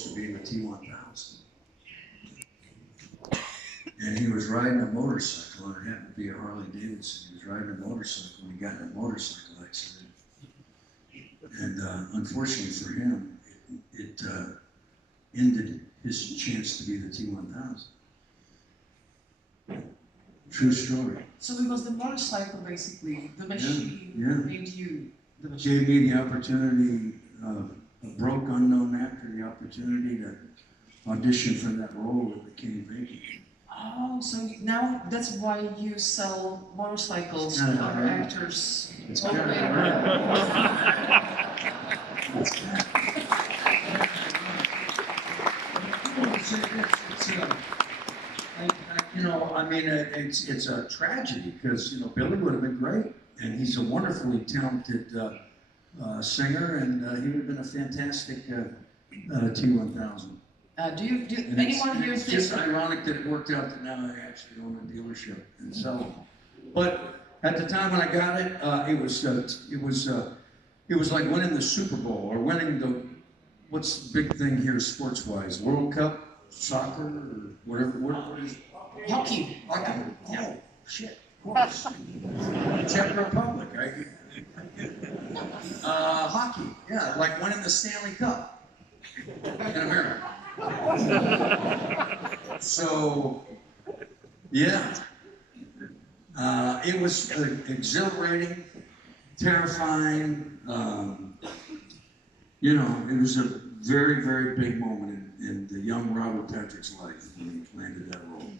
to be in the T-1000. And he was riding a motorcycle, and it happened to be a Harley Davidson. He was riding a motorcycle, and he got in a motorcycle accident. And unfortunately for him, it ended his chance to be the T-1000. True story. So it was the motorcycle, basically, the machine made you the machine. Gave me the opportunity, a broke, unknown actor, the opportunity to audition for that role that became vacant. Oh, so now that's why you sell motorcycles to other actors. It's you know, I mean, it's a tragedy because, you know, Billy would have been great, and he's a wonderfully talented singer, and he would have been a fantastic T-1000. Do anyone here it's think... just ironic that it worked out that now I actually own a dealership and sell them. But at the time when I got it, it was like winning the Super Bowl or winning the, what's the big thing here sports-wise? World Cup, soccer, or whatever. What is it? Hockey. Hockey. Oh, shit. Of course. Czech Republic, right? Hockey. Yeah, like winning the Stanley Cup in America. So, yeah, it was exhilarating, terrifying. You know, it was a very, very big moment in the young Robert Patrick's life when he landed that role.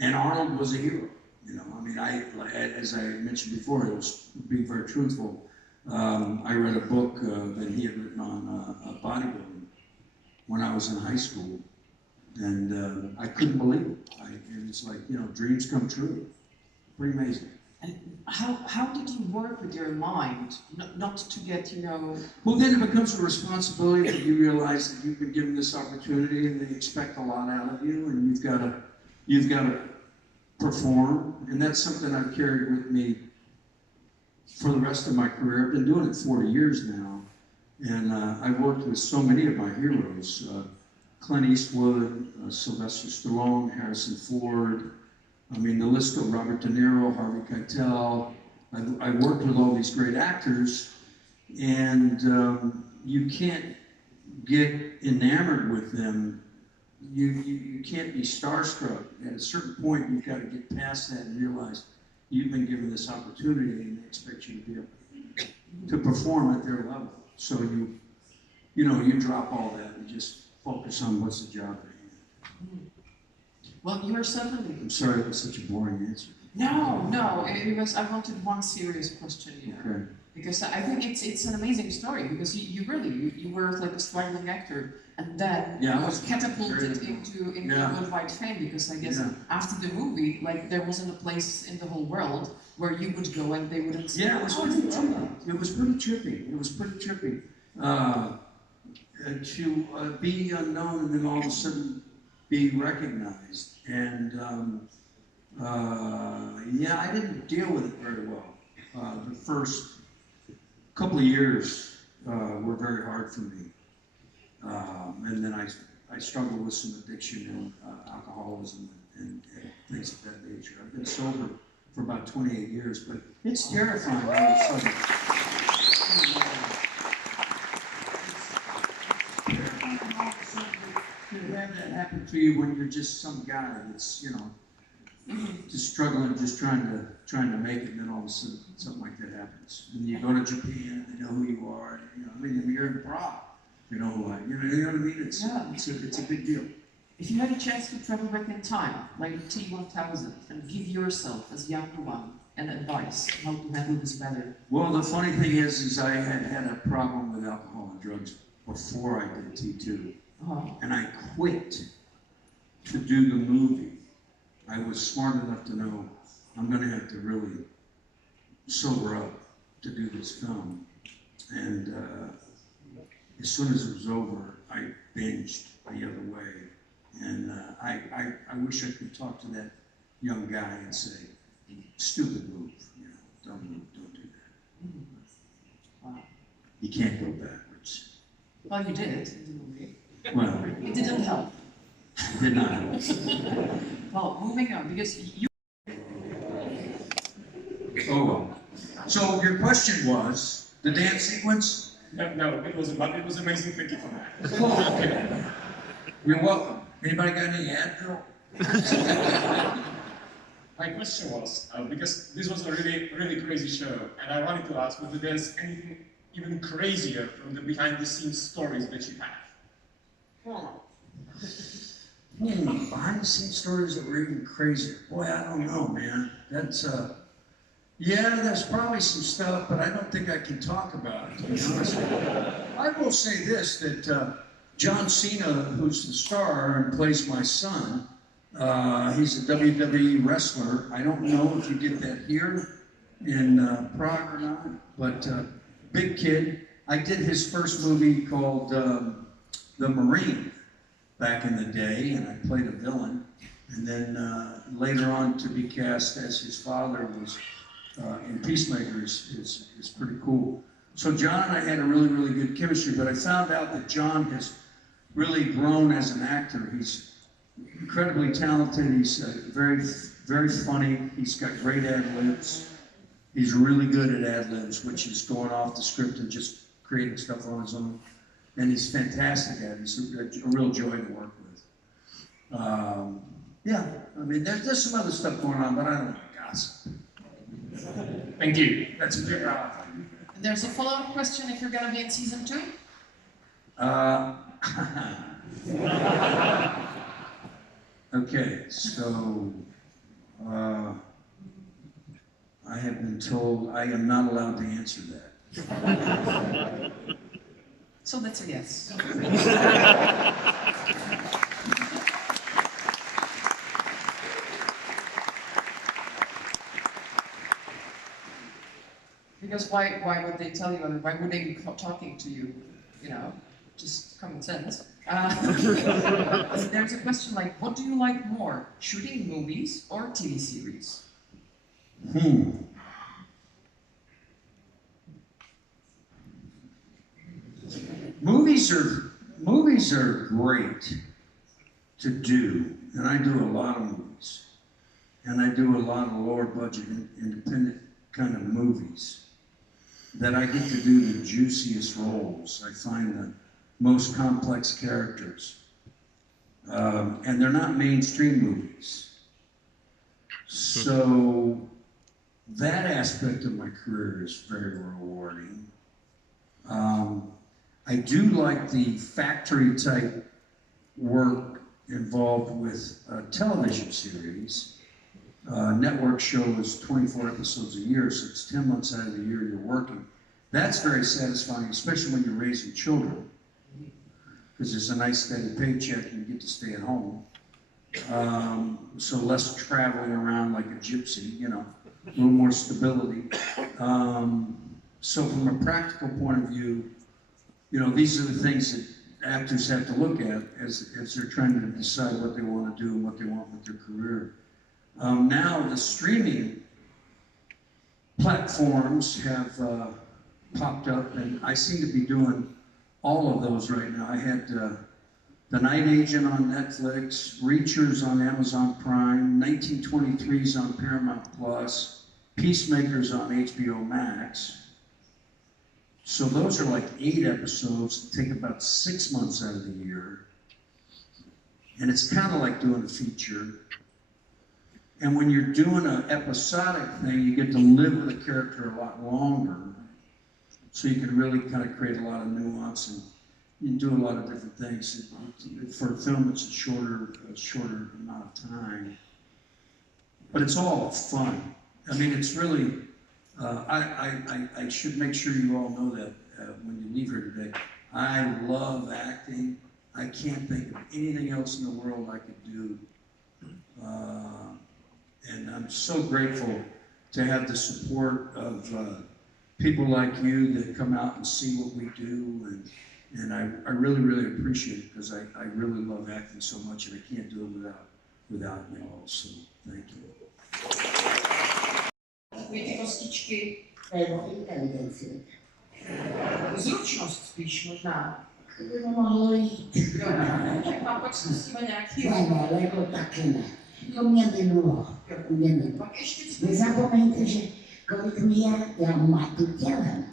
And Arnold was a hero. You know, I mean, as I mentioned before, it was being very truthful. I read a book that he had written on bodybuilding when I was in high school, and I couldn't believe it. It was like, you know, dreams come true. Pretty amazing. And how did you work with your mind, not to get, you know... Well, then it becomes a responsibility that you realize that you've been given this opportunity and they expect a lot out of you, and you've got to perform, and that's something I've carried with me for the rest of my career. I've been doing it 40 years now, and I've worked with so many of my heroes, Clint Eastwood, Sylvester Stallone, Harrison Ford, I mean, the list goes, Robert De Niro, Harvey Keitel. I worked with all these great actors, and you can't get enamored with them. You can't be starstruck. At a certain point, you've got to get past that and realize you've been given this opportunity and they expect you to be able to perform at their level. So you drop all that and just focus on what's the job at hand. Well, you're certainly... I'm sorry it was such a boring answer. No, it was, I wanted one serious question here. Okay. Because I think it's an amazing story, because you were like a struggling actor, and then I was catapulted into worldwide fame, because I guess after the movie, like, there wasn't a place in the whole world where you would go and they wouldn't say, it was pretty trippy. It was pretty trippy. To be unknown and then all of a sudden be recognized. And I didn't deal with it very well. The first couple of years were very hard for me. And then I struggled with some addiction and alcoholism and things of that nature. I've been sober for about 28 years, but it's terrifying all of a sudden. To have that happen to you when you're just some guy that's, just struggling, just trying to make it, and then all of a sudden something like that happens. And you go to Japan, and they know who you are. And, you're in Prague. You know what I mean? It's a big deal. If you had a chance to travel back in time, like the T-1000, and give yourself as a younger one an advice how to handle this better. Well, the funny thing is I had a problem with alcohol and drugs before I did T2. And I quit to do the movie. I was smart enough to know I'm going to have to really sober up to do this film. And as soon as it was over, I binged the other way. And I wish I could talk to that young guy and say, stupid move, don't do that. Wow. You can't go backwards. Well, you did in the movie. Well, It didn't help. did not help. Well, moving on, because you... Oh, well. So your question was, the dance sequence? No, it was amazing. Thank you for that. Oh, okay. You're welcome. Anybody got any Advil? My question was, because this was a really crazy show, and I wanted to ask whether there's anything even crazier from the behind-the-scenes stories that you have. Behind the scenes stories that were even crazier. Boy, I don't know, man. That's, yeah, there's probably some stuff, but I don't think I can talk about it, to be honest with you. I will say this, that John Cena, who's the star and plays my son, he's a WWE wrestler. I don't know if you get that here in Prague or not, but big kid. I did his first movie called The Marine back in the day, and I played a villain. And then later on to be cast as his father was in Peacemaker is pretty cool. So John and I had a really good chemistry, but I found out that John has really grown as an actor. He's incredibly talented. He's very funny. He's got great ad-libs. He's really good at ad-libs, which is going off the script and just creating stuff on his own. And he's fantastic at it. He's a real joy to work with. Yeah, I mean, there's some other stuff going on, but I don't want to gossip. Thank you. That's a bit rough. There's a follow-up question if you're going to be in season 2. Okay, so I have been told I am not allowed to answer that. So that's a yes. Because why would they tell you? Why would they be talking to you? You know, just common sense. There's a question like, what do you like more, shooting movies or TV series? Movies are great to do, and I do a lot of movies, and I do a lot of lower budget independent kind of movies that I get to do the juiciest roles. I find the most complex characters, and they're not mainstream movies. So that aspect of my career is very rewarding. I do like the factory type work involved with a television series. Network show is 24 episodes a year, so it's 10 months out of the year you're working. That's very satisfying, especially when you're raising children, because it's a nice steady paycheck and you get to stay at home. So less traveling around like a gypsy, you know, a little more stability. So from a practical point of view, you know, these are the things that actors have to look at as they're trying to decide what they want to do and what they want with their career. Now the streaming platforms have popped up, and I seem to be doing all of those right now. I had The Night Agent on Netflix, Reachers on Amazon Prime, 1923s on Paramount Plus, Peacemakers on HBO Max. So those are like 8 episodes that take about 6 months out of the year. And it's kind of like doing a feature. And when you're doing an episodic thing, you get to live with a character a lot longer. So you can really kind of create a lot of nuance and you can do a lot of different things. For a film, it's a shorter amount of time. But it's all fun. I mean, it's really, I should make sure you all know that when you leave here today. I love acting. I can't think of anything else in the world I could do. And I'm so grateful to have the support of people like you that come out and see what we do. And I really appreciate it, because I really love acting so much, and I can't do it without you all. So thank you. Takový ty kostičky, to je o inteligenci. Zručnost spíš možná. nemohlo jít. Tak mám pak zkusíme nějaký... Ne, Lego taky ne. To mě minulo. Pak ještě Nezapomeňte, že kolik mi je, já matu tělem.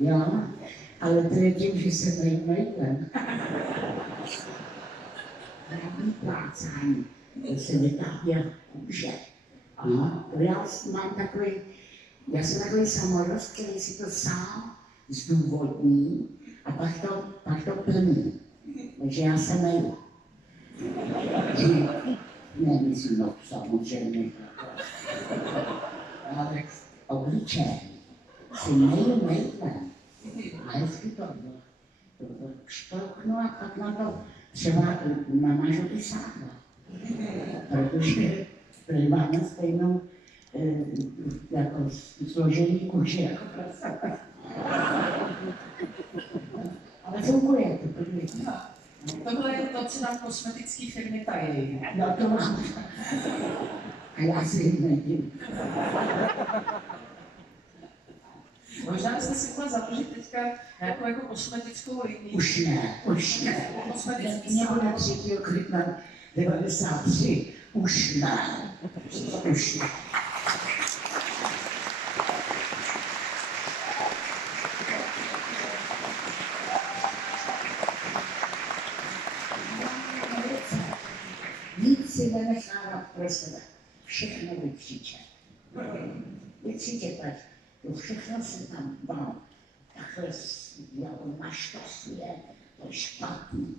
Jo, ale to je tím, že jsem nejmejtem. Právní plácání, to se vytápěl kůže. Ano, to já mám takový, já jsem takový samorost, který si to sám zdůvodní a pak to plní. Takže já se meju. Nemyslím, no samozřejmě. Ale obličej si meju mejtlem. A hezky to špolknu a pak na to třeba namažu ty sádla. Protože tady máme stejnou jako složení kůže jako prasa. Ale funguje to, podívejte. Tohle je to, co nám kosmetické firmy tají. No to mám. A já si jim nedím. Možná byste si mohla založit teďka nějakou jako kosmetickou linii. Už ne. Kosmetický Mě bude salon. 3. května 93. Už ne. Nic si nenechávat pro sebe. Všechno vykřičet. Vykřičet, to všechno se tam vám takhle jako naštosuje, to je špatný.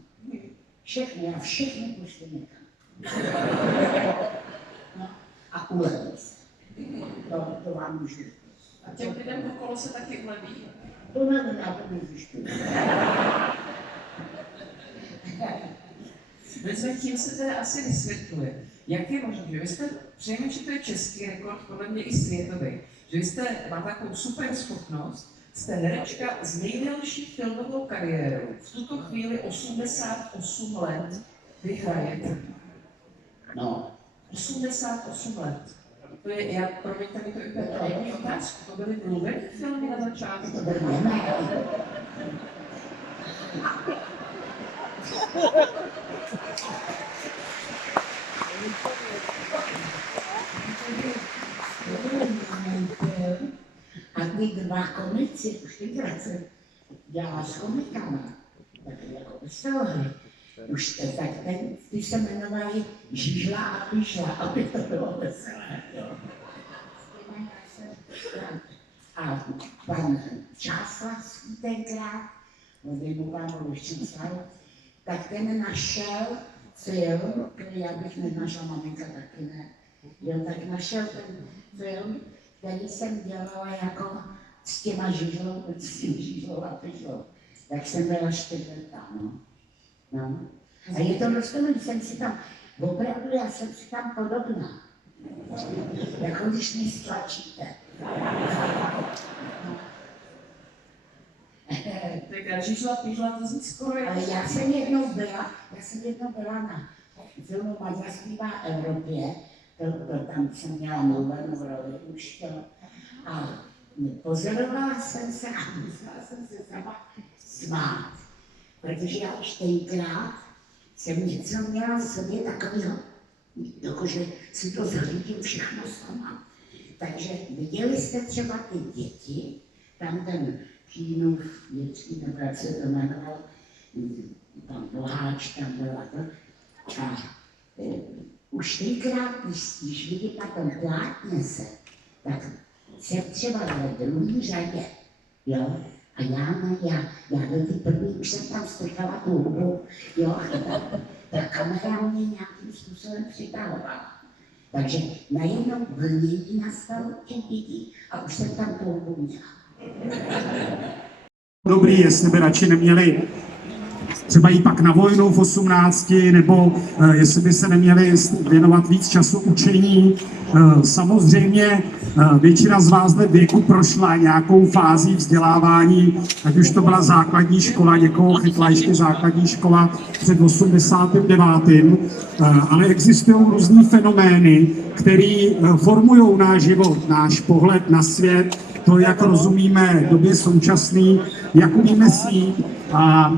Všechno, já všechno puštím někam. No, a uleví se. To vám můžu. A těm lidem okolo se taky uleví. To nevím, já to nezjišťuji. Tím se teda asi vysvětluje, jak je možné, že vy jste, přejeme, že to je český rekord, podle mě i světový, že vy jste, máte takovou super schopnost, jste herečka s nejdelší filmovou kariérou. V tuto chvíli 88 let vy hrajete. No. 88 let. To je, promiňte mi to úplně první otázku, to byly mluvené filmy na začátku. To byl nemám. A ty dva komici, už tenkrát jsem dělala s komikama, taky jako veselohry. Už tak ty se jmenovali Žížla a Píšla, aby to bylo veselé. A pan Čáslavský tenkrát, mu vám Luščíslav, tak ten našel film, který já bych nenašla, maminka taky ne. Jo, tak našel ten film, který jsem dělala jako s těma Žížlou a Píšlou. Tak jsem byla 4 leta, no. A je to roztomilý, jsem si tam, opravdu já jsem si tam podobná. Jako když mě stlačíte. Tak Žížla, Pížla, to zní skoro jako... Ale já jsem jednou byla na filmu Maďar zpívá Evropě, tam jsem měla mluvenou roli už to. A pozorovala jsem se a musela jsem se sama smát. Protože já už tenkrát jsem něco měla v sobě takového, jakože si to zařídím všechno sama. Takže viděli jste třeba ty děti, tam ten Kínův dětský, nebo jak se to jmenovalo, pan Boháč tam byl a to. A už tenkrát, když vidím na tom plátně se, tak jsem třeba ve druhé řadě, jo, a já do ty první už jsem tam strkala tu hubu, jo, a ta kamera mě nějakým způsobem přitahovala. Takže najednou vlnění nastalo těch dětí a už jsem tam tu hubu měla. Dobrý, jestli by radši neměli třeba jít pak na vojnu v 18, nebo jestli by se neměli věnovat víc času učení. Samozřejmě většina z vás ve věku prošla nějakou fází vzdělávání, ať už to byla základní škola, někoho chytla ještě základní škola před 89. Ale existují různý fenomény, které formují náš život, náš pohled na svět, to, jak rozumíme době současné. jak umíme snít. A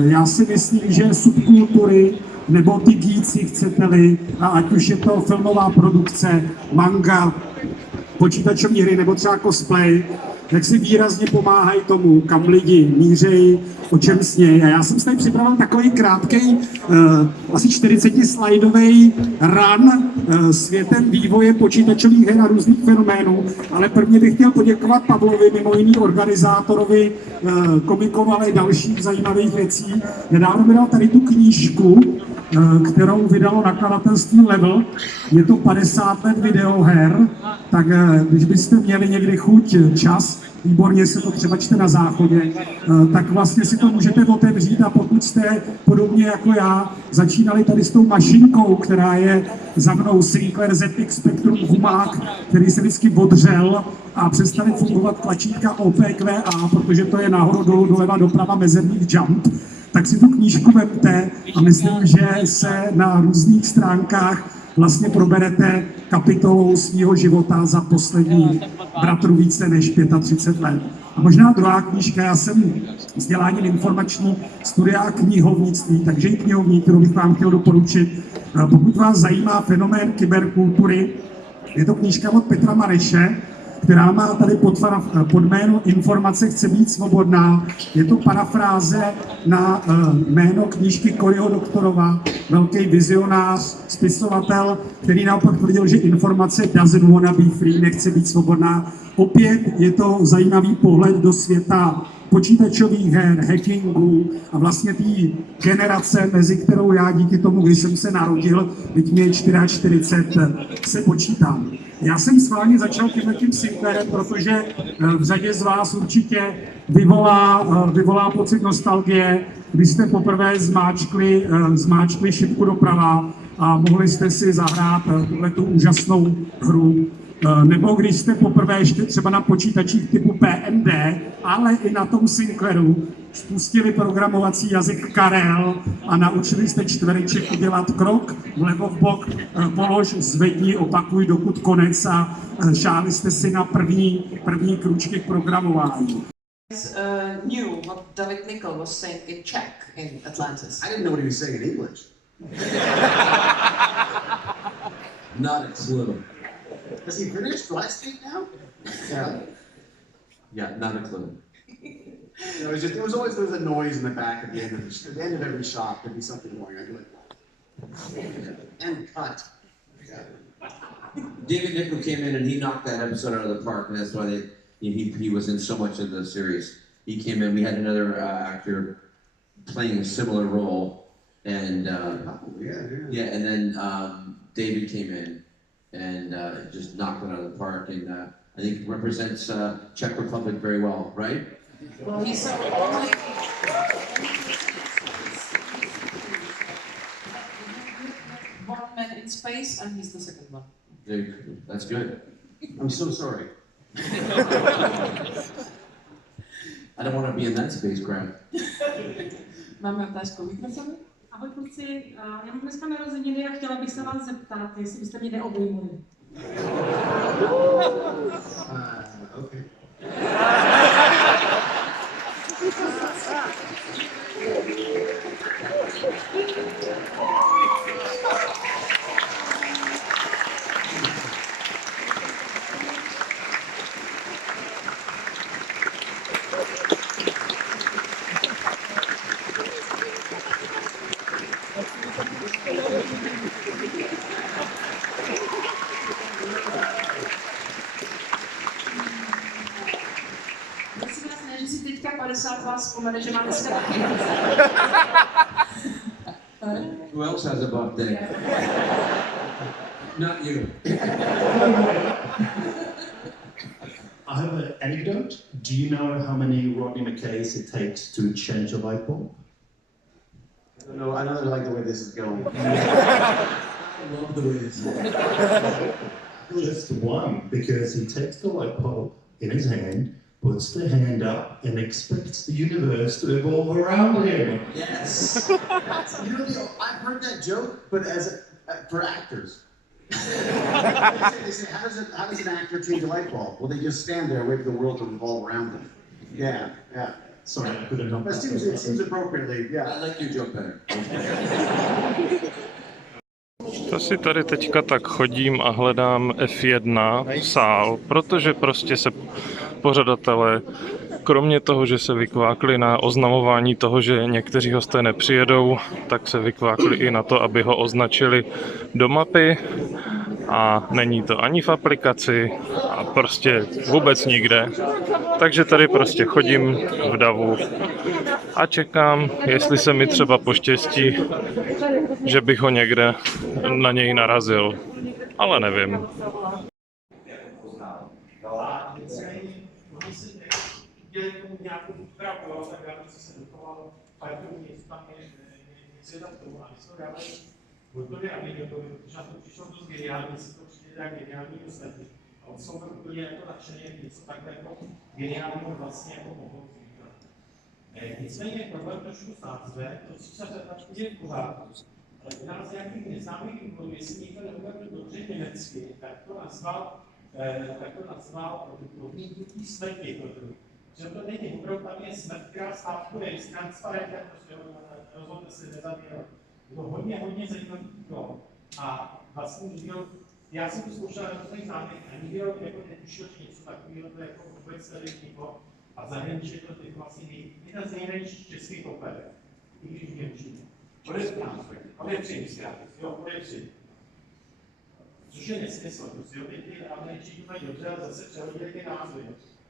já si myslím, že subkultury, nebo ty geeci, chcete-li, a ať už je to filmová produkce, manga, počítačové hry nebo třeba cosplay, tak si výrazně pomáhají tomu, kam lidi mířejí, o čem snějí. A já jsem si tady připravil takový krátký, asi 40-slajdový run světem vývoje počítačových her a různých fenoménů. Ale prvně bych chtěl poděkovat Pavlovi, mimo jiný organizátorovi komikov, ale i dalších zajímavých věcí. Nedávno vydal tady tu knížku, kterou vydalo nakladatelství Level. Je to 50 let videoher, tak když byste měli někdy chuť, čas, výborně se to třeba čte na záchodě, tak vlastně si to můžete otevřít a pokud jste podobně jako já začínali tady s tou mašinkou, která je za mnou Sinclair ZX Spectrum humák, který se vždycky odřel a přestali fungovat tlačítka OPQA, protože to je nahoru, dolů, doleva, doprava, mezerník, jump, tak si tu knížku vemte a myslím, že se na různých stránkách vlastně proberete kapitolou svého života za poslední bratru více než 35 let. A možná druhá knížka, já jsem vzděláním informační studia a knihovnictví, takže i knihovní, kterou bych vám chtěl doporučit. Pokud vás zajímá fenomén kyberkultury, je to knížka od Petra Mareše, která má tady pod jméno Informace chce být svobodná. Je to parafráze na jméno knížky Coryho Doktorova, velký vizionář, spisovatel, který naopak tvrdil, že informace doesn't wanna be free, nechce být svobodná. Opět je to zajímavý pohled do světa počítačových her, hackingu a vlastně té generace, mezi kterou já díky tomu, když jsem se narodil, teď mě je 44, se počítám. Já jsem schválně začal tím Sinclairem, protože v řadě z vás určitě vyvolá pocit nostalgie, když jste poprvé zmáčkli šipku doprava a mohli jste si zahrát tu úžasnou hru. Nebo když jste poprvé ještě třeba na počítačích typu PMD, ale i na tom Sinclairu spustili programovací jazyk Karel a naučili jste čtvereček udělat krok, vlevo v bok, polož, zvedni, opakuj dokud konec a šáli jste si na první kručky k programování. Knew what David Nickel was saying in Czech in Atlantis. I didn't know what he was saying in English. Not a clue. Has he finished last week now? Yeah, not a clue. You know, there was a noise in the back at the end of every shot. There'd be something going on. You're like, and cut. Yeah. David Nickel came in and he knocked that episode out of the park, and that's why he was in so much of the series. He came in. We had another actor playing a similar role, and and then David came in and just knocked it out of the park, and I think represents Czech Republic very well, right? Well, he's so one man in space, and he's the second one. That's good. I'm so sorry. I don't want to be in that spacecraft. Máme otázku mikrofonu. Ahoj kluci, já mám dneska narozeniny a chtěla bych se vás zeptat, jestli byste mě neobejmuli. Okay. Prosím vás, ne, že si teďka 50 vás vzpomene, že má dneska taky. Who else has a birthday? Not you. I have an anecdote. Do you know how many Rodney McKays it takes to change a light bulb? I know that I like the way this is going. I love the way this is going. Just one, because he takes the light bulb in his hand, puts the hand up, and expects the universe to evolve around him. Yes. You know, I've heard that joke, but for actors. They say, how does an actor change a light bulb? Well, they just stand there and wait for the world to revolve around them. Yeah. Sorry, I couldn't help. It seems appropriately, yeah. I like your joke better. To si tady teďka tak chodím a hledám F1 sál, protože prostě se pořadatelé, kromě toho, že se vykvákli na oznamování toho, že někteří hosté nepřijedou, tak se vykvákli i na to, aby ho označili do mapy a není to ani v aplikaci a prostě vůbec nikde. Takže tady prostě chodím v davu a čekám, jestli se mi třeba poštěstí, že bych ho někde na něj narazil, ale nevím. On jsou úplně jako nadšený, něco takhle jako geniálního vlastně jako mohou vzniknout. Nicméně problém trošku s názvem, to co se je v pořádku, ale u nás nějakých neznámých důvodů, jestli někdo neumí dobře německy, tak to nazval odmítnutí smrti. Že to není opravdu, tam je smrt, která stávkuje, je transparentně, prostě rozhodne se nezabírat. Je to hodně zajímavý úkol. A vlastně nikdo, já jsem to zkoušel na těch známých a nikdo jako netušil, že něco takového to jako vůbec tady vzniklo. A v zahraničí je to teď vlastně jedna z nejmenších českých oper, i když v němčině. Odepřím zkrátka, jo, odepřím. Což je nesmysl, prostě jo, teď ty Američané mají dobře, ale zase přehodili ty názvy,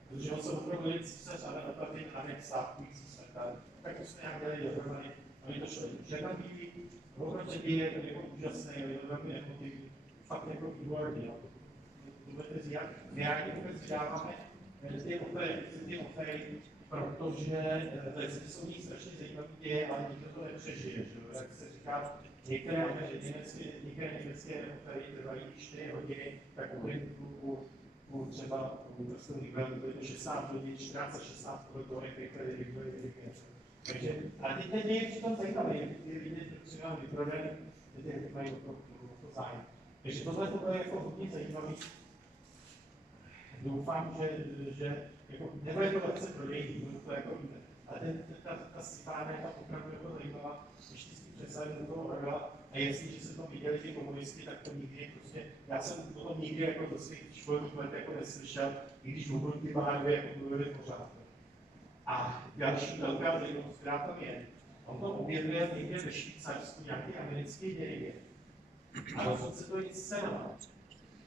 protože on se opravdu císař a tady stávkují císař, tak to se nějak dělají dohromady, oni to šli. Žena bílý, opravdu je to jako úžasné, je to velmi emotivní, fakt jako výborný, jo. Důležité jak my rádi vůbec vydáváme ty opery, protože jsou ní strašně zajímavé děje, ale nikdo to nepřežije, že? Jak se říká, některé německé opery trvají 4 hodiny, tak u třeba prostě to je 16 hodin, 14 a 16 hodin, které vypadají. Takže, a teď ten děje přitom zajímavé, ty vidět, že třeba vyprodaný, ty mají o to zájem. Takže tohle to je jako hodně zajímavé. Doufám, že jako, nebo je to lehce prodejní, to jako víte. Ale ta scitána je tam opravdu jako zajímavá, když ty si představím do toho orla a jestliže se to viděli ty komunisti, tak to nikdy prostě, já jsem o tom nikdy jako do svých školních let jako neslyšel, i když vůbec ty pánové jako mluvili pořád. A další velká zajímavost, která tam je, on to objevuje někde ve Švýcarsku nějaký americký dějiny. A rozhodl se to inscenovat.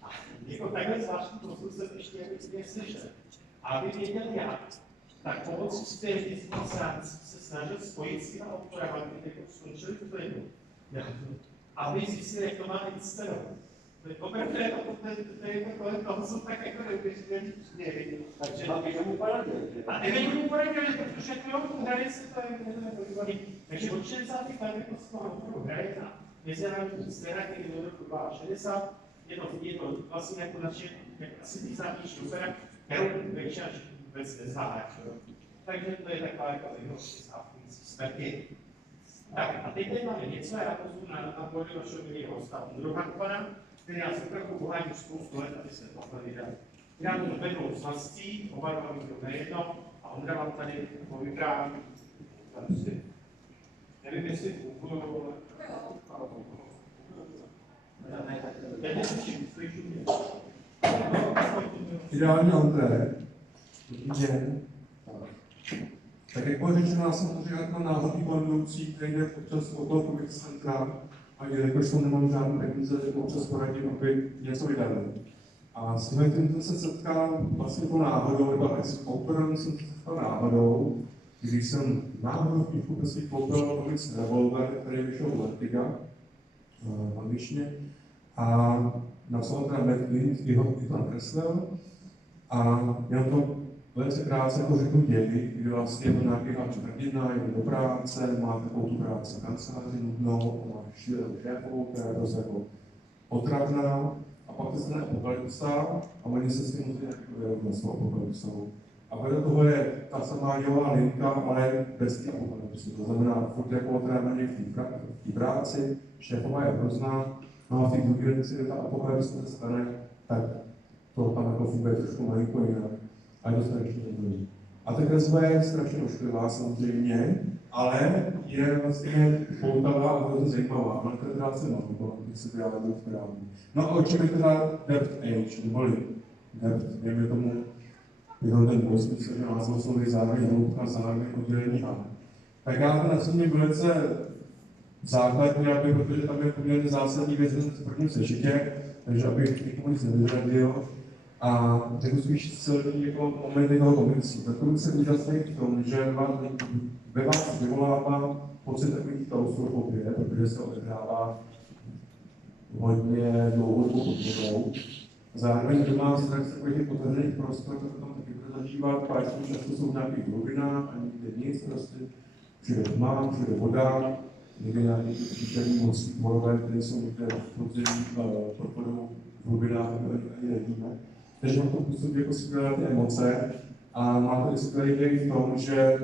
A jako takhle zvláštní postup jsem ještě jako slyšel. A aby věděl jak, tak pomocí zpěvnických sáncí se snažil spojit s těma autorama, kteří jako skončili v klidu. Aby zjistili, jak to má inscenovat. Opravdu je to kolem toho, jsou tak jako neuvěřitelný příběhy. Takže a ty mu poradili, protože to hraje se to je nepodívaný. Takže od 60. let jako z toho autoru hraje na mezinárodní scéna, který do roku 60. Je to vlastně jako naše asi nejznámější opera, kterou většina vůbec nezná. Takže to je taková jako zajímavost stávkující smrti. Tak a teď máme něco, já pozvu na půjdu našeho milého hosta druhého pana, který nás opravdu pohání spoustu let, aby se to vydali. Já mu dovednou s vlastí, oba dva to nejedno, a Ondra vám tady povypráví. Nevím, jestli fungují, Ideální André, dobrý den. Tak jak bylo řečeno, já jsem pořád jako náhodný vedoucí, který jde občas okolo Covid centra a jelikož jsem nemám žádné peníze, tak občas poradím, aby něco vydali. A s tím se setkal vlastně po náhodou, nebo i s autorem jsem se setkal náhodou, když jsem náhodou v knihu prostě koupil komiks Revolver, který vyšel v Vertiga, v angličtině, a napsal teda Matt Clint, jeho to nakreslil, a měl to velice krátce jako řeknu ději, kdy vlastně je to nějaký hrdina, jde do práce, má takovou tu práci v kanceláři nudnou, má šílenou šéfovou, která je prostě jako otravná, a pak to se apokalypsa a oni se s tím musí nějak vyrovnat s tou apokalypsou. A vedle toho je ta samá dělová linka, ale bez té apokalypsy. To znamená, furt jako otravná v té práci, šéfová je hrozná, no a v té druhé lince, kde ta apokalypsa se stane, tak to tam jako funguje trošku malinko jinak. A je to strašně dobrý. A ta kresba je strašně ošklivá samozřejmě, ale je vlastně poutavá a hrozně zajímavá. Ona teda dá se mám, když se vyjádřil správně. No a o čem je teda depth age, neboli depth, dejme tomu, jeho ten smysl, že název slovy zároveň hloubka, zároveň oddělení a. Tak já to nacením velice základně, protože tam je poměrně zásadní věc v prvním sešitě, takže abych nikomu nic nevyřadil. A řeknu spíš silný jako momenty toho komiksu. Takový se úžasný v tom, že ve vás vyvolává pocit takových klaustrofobie, protože se odehrává hodně dlouhodobou dobou. Zároveň doma z takových otevřených prostor, to tam taky bude zažívat, páčky často jsou v nějakých hlubinách a nikde nic, prostě všude tma, všude voda, někde nějaké příčerní mocí tvorové, které jsou někde v podzemí pod vodou v hlubinách, ani nevíme. Takže vám to působí jako skvělé ty emoce a má to i skvělý děj v tom, že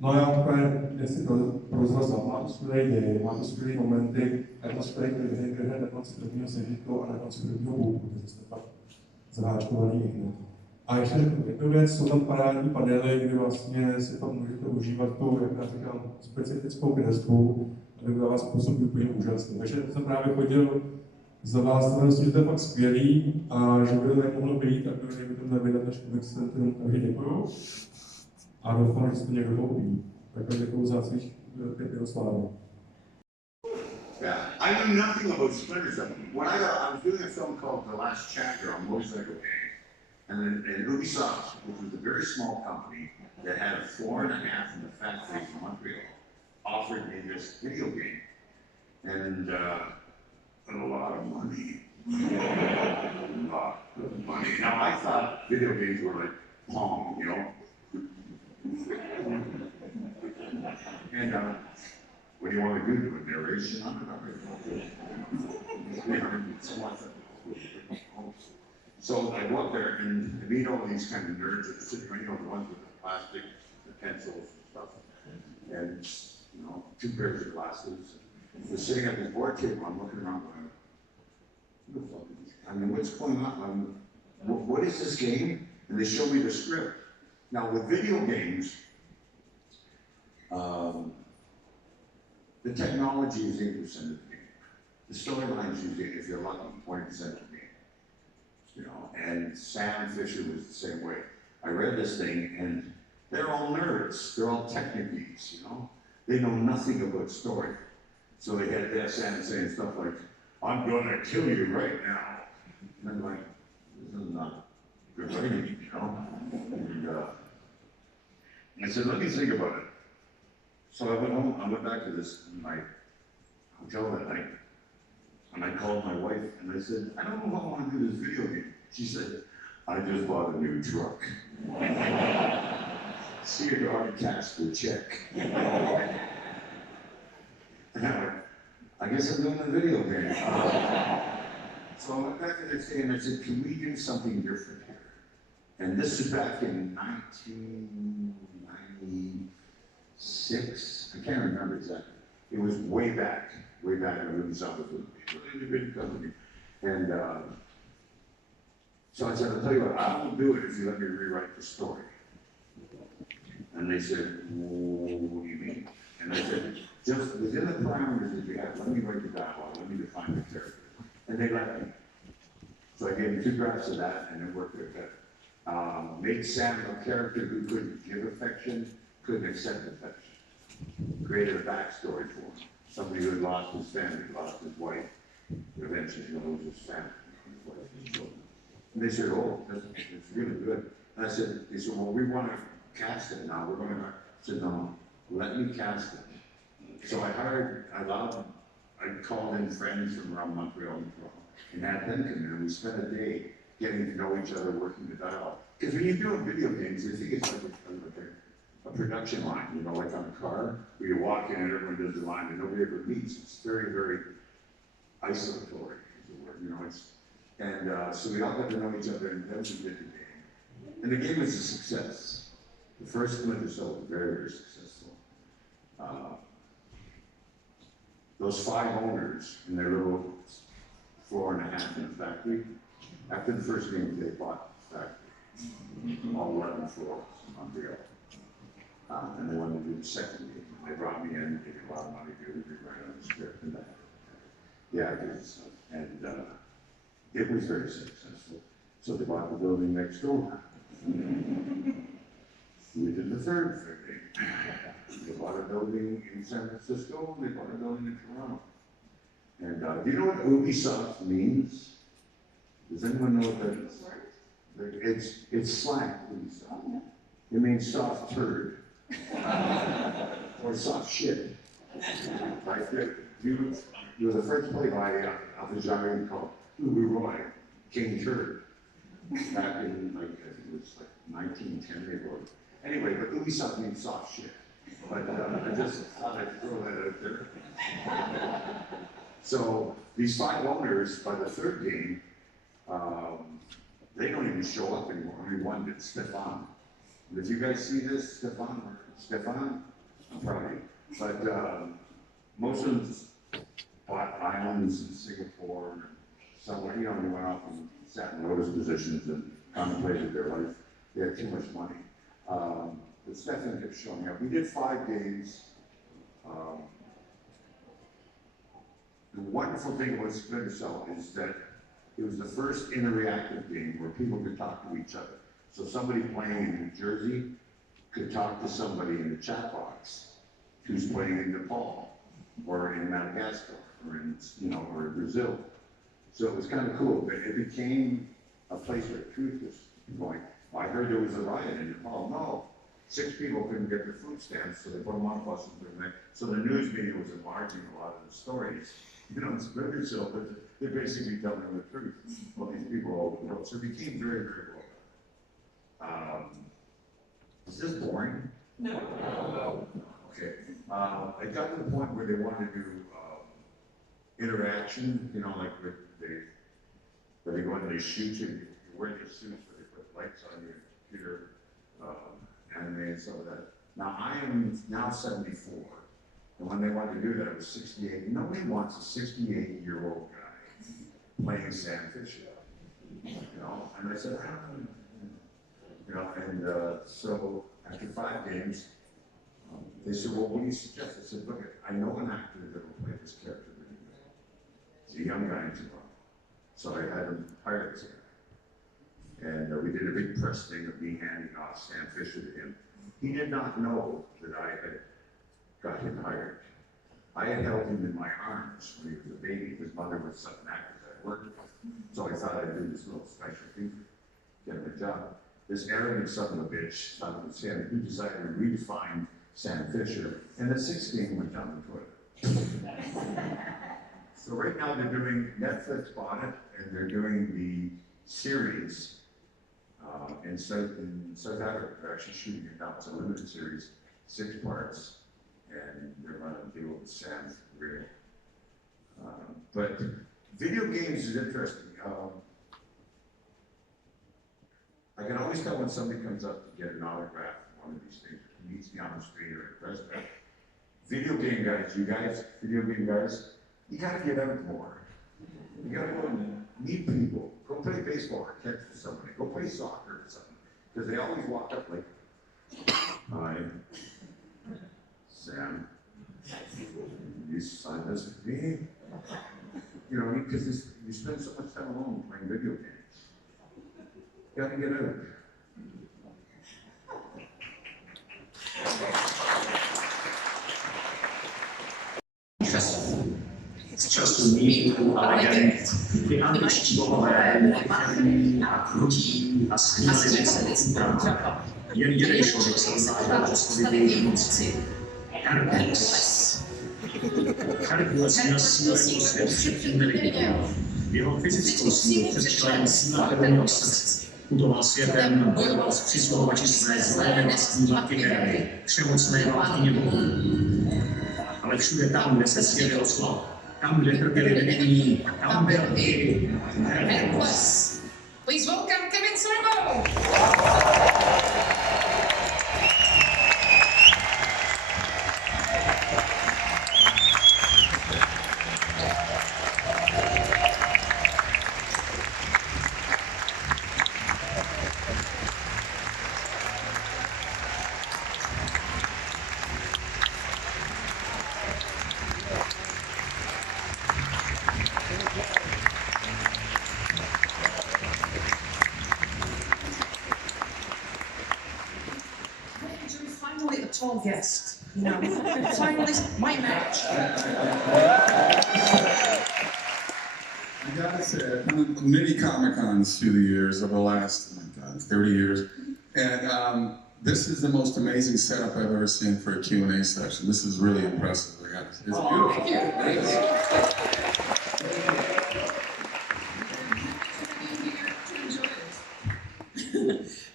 no já úplně, jestli to prozrazám, má to skvělý děj, má to skvělé momenty, a je to skvělý hned na konci prvního sežitu a na konci prvního bouku, takže jste pak zháčkovaný hned. A ještě jednu věc, jsou tam parádní panely, kdy vlastně si tam můžete užívat tu, jak já říkám, specifickou kresbu, aby byla vás působí úplně úžasný. Takže jsem právě chodil za vás, myslím, že to je fakt skvělý a že by to nemohlo být, tak by to nevydat než komiks centrum, takže děkuju. A doufám, že se to někdo koupí. Takže děkuju za svých 5 slávy. Yeah, I knew nothing about Splinter Cell. When I was doing a film called The Last Chapter on Motorcycle Gang, and Ubisoft, which was a very small company that had a floor and a half in the factory in Montreal, offered me this video game. And a lot of money. A lot of money. Now I thought video games were like Pong, you know. And what do you want to do? Do a narration on it? So I go up there and meet all these kind of nerds that sit there, you know, the ones with the plastic, the pencils and stuff, and you know, 2 pairs of glasses. We're sitting at this board table. I'm looking around going, who the fuck is this? I mean, what's going on? What is this game? And they show me the script. Now, with video games, the technology is 80% of the game. The storyline is usually, if you're lucky, 20% of the game. You know, and Sam Fisher was the same way. I read this thing, and they're all nerds. They're all techniques, you know. They know nothing about story. So they had Sam saying stuff like, I'm gonna kill you right now. And I'm like, this is not good writing, you know? And I said, let me think about it. So I went home, I went back to my hotel that night, and I called my wife, and I said, I don't know if I want to do this video game. She said, I just bought a new truck. See your daughter cast the check. And I went, I guess I'm doing a video game. So I went back the next day and I said, can we do something different here? And this is back in 1996. I can't remember exactly. It was way back when Ubisoft was a really big company. And so I said, I'll tell you what, I will do it if you let me rewrite the story. And they said, what do you mean? And I said, just within the parameters that you have, let me write the dialogue, let me define the character. And they let me. So I gave them 2 drafts of that, and it worked very good. Made Sam a character who couldn't give affection, couldn't accept affection. Created a backstory for him. Somebody who had lost his family, lost his wife, eventually lose his family, his wife, his children. And they said, oh, it's really good. And I said, they said, well, we want to cast it now. We're going to. I said, no, let me cast it. So I called in friends from around Montreal and had them come in, and we spent a day getting to know each other, working the dialogue. Because when you're doing video games, I think it's like a production line, you know, like on a car, where you walk in and everyone does the line and nobody ever meets. It's very, very isolatory, is the word, you know. So we all got to know each other, and then we did the game. And the game was a success. The first Splinter Cell was very, very successful. Those 5 owners in their little floor and a half in the factory, after the first game, they bought the factory. all 11 floors, unreal. And they wanted to do the second game. They brought me in, gave me a lot of money to rewrite on the script and that. Yeah, it was very successful. So they bought the building next door. We did the third thing. They bought a building in San Francisco, and they bought a building in Toronto. And do you know what Ubisoft means? Does anyone know what that is? It's slang, Ubisoft. It means soft turd. Or soft shit. Right? You were the first play by a genre called Ubu Roy, King Turd. Back in, like, I think it was like 1910 they wrote. Anyway, but Ubisoft means soft shit. But I just thought I'd throw that out there. So these 5 owners, by the third game, they don't even show up anymore. Only one did, Stefan. Did you guys see this, Stefan? I'm proud of you. But most of them bought islands in Singapore, and somewhere, you know, they went off and sat in lotus positions and contemplated their life. They had too much money. But Stefan kept showing up. We did 5 days. The wonderful thing about Splinter Cell is that it was the first interactive game where people could talk to each other. So somebody playing in New Jersey could talk to somebody in the chat box who's playing in Nepal or in Madagascar or in, or in Brazil. So it was kind of cool, but it became a place where truth was going. I heard there was a riot in Nepal. No, 6 people couldn't get their food stamps, so they put them on buses and everything. So the news media was enlarging a lot of the stories. It's Splinter Cell, but they're basically telling the truth. Well, these people all over the world. So it became very, very well. Is this boring? No. Okay. It got to the point where they wanted to do interaction, like with where they go and they shoot you. You wear your suits, where they put lights on your computer, anime and some of that. Now I am now 74. And when they wanted to do that, it was 68. Nobody wants a 68-year-old guy playing Sam Fisher. And I said, I don't know. And so after 5 games, they said, well, what do you suggest? I said, look, I know an actor that will play this character really well. He's a young guy in Toronto. So I had him hired this guy. And we did a big press thing of me handing off Sam Fisher to him. He did not know that I had got him hired. I had held him in my arms when he was a baby. His mother was some actress I worked with. So I thought I'd do this little special thing for him, get him a job. This arrogant son of a bitch thought it was him who decided to redefine Sam Fisher, and the 6th game went down the toilet. So right now they're doing, Netflix bought it, and they're doing the series in South Africa. They're actually shooting it now. It's a limited series, 6 parts, and they're going to deal with Sam really. But video games is interesting. I can always tell when somebody comes up to get an autograph from one of these things, or meets me on the street or at a restaurant. Video game guys, video game guys, you gotta get out more. You gotta go and meet people. Go play baseball or catch with somebody. Go play soccer or something. Because they always walk up like, hi, Sam, you signed this with me? Because you spend so much time alone playing video games. You gotta get out. Často zmínku, ale ty angličtí bohové nepatrný a krutí a snížili se úprava. Jen jeden člověk se dosáhl oslovit moci. Herkules. Herkules měl sílu svět předtím neviděl. Jeho fyzickou sílu předčila jen síla prvního srdce. Putoval světem, bojoval s přisluhovači své zlé vlastní makinéry, všemocné vládkyně bohů. Ale všude tam, kde se sjevil slov, tam, kde trpěli nevinní, tam byl i Herkules. Please welcome Kevin Sorbo. tall guest. You know, finally, my match. I gotta say, I've done many Comic-Cons through the years, over the last, oh my God, 30 years. And this is the most amazing setup I've ever seen for a Q&A session. This is really impressive. It's beautiful. Thank you.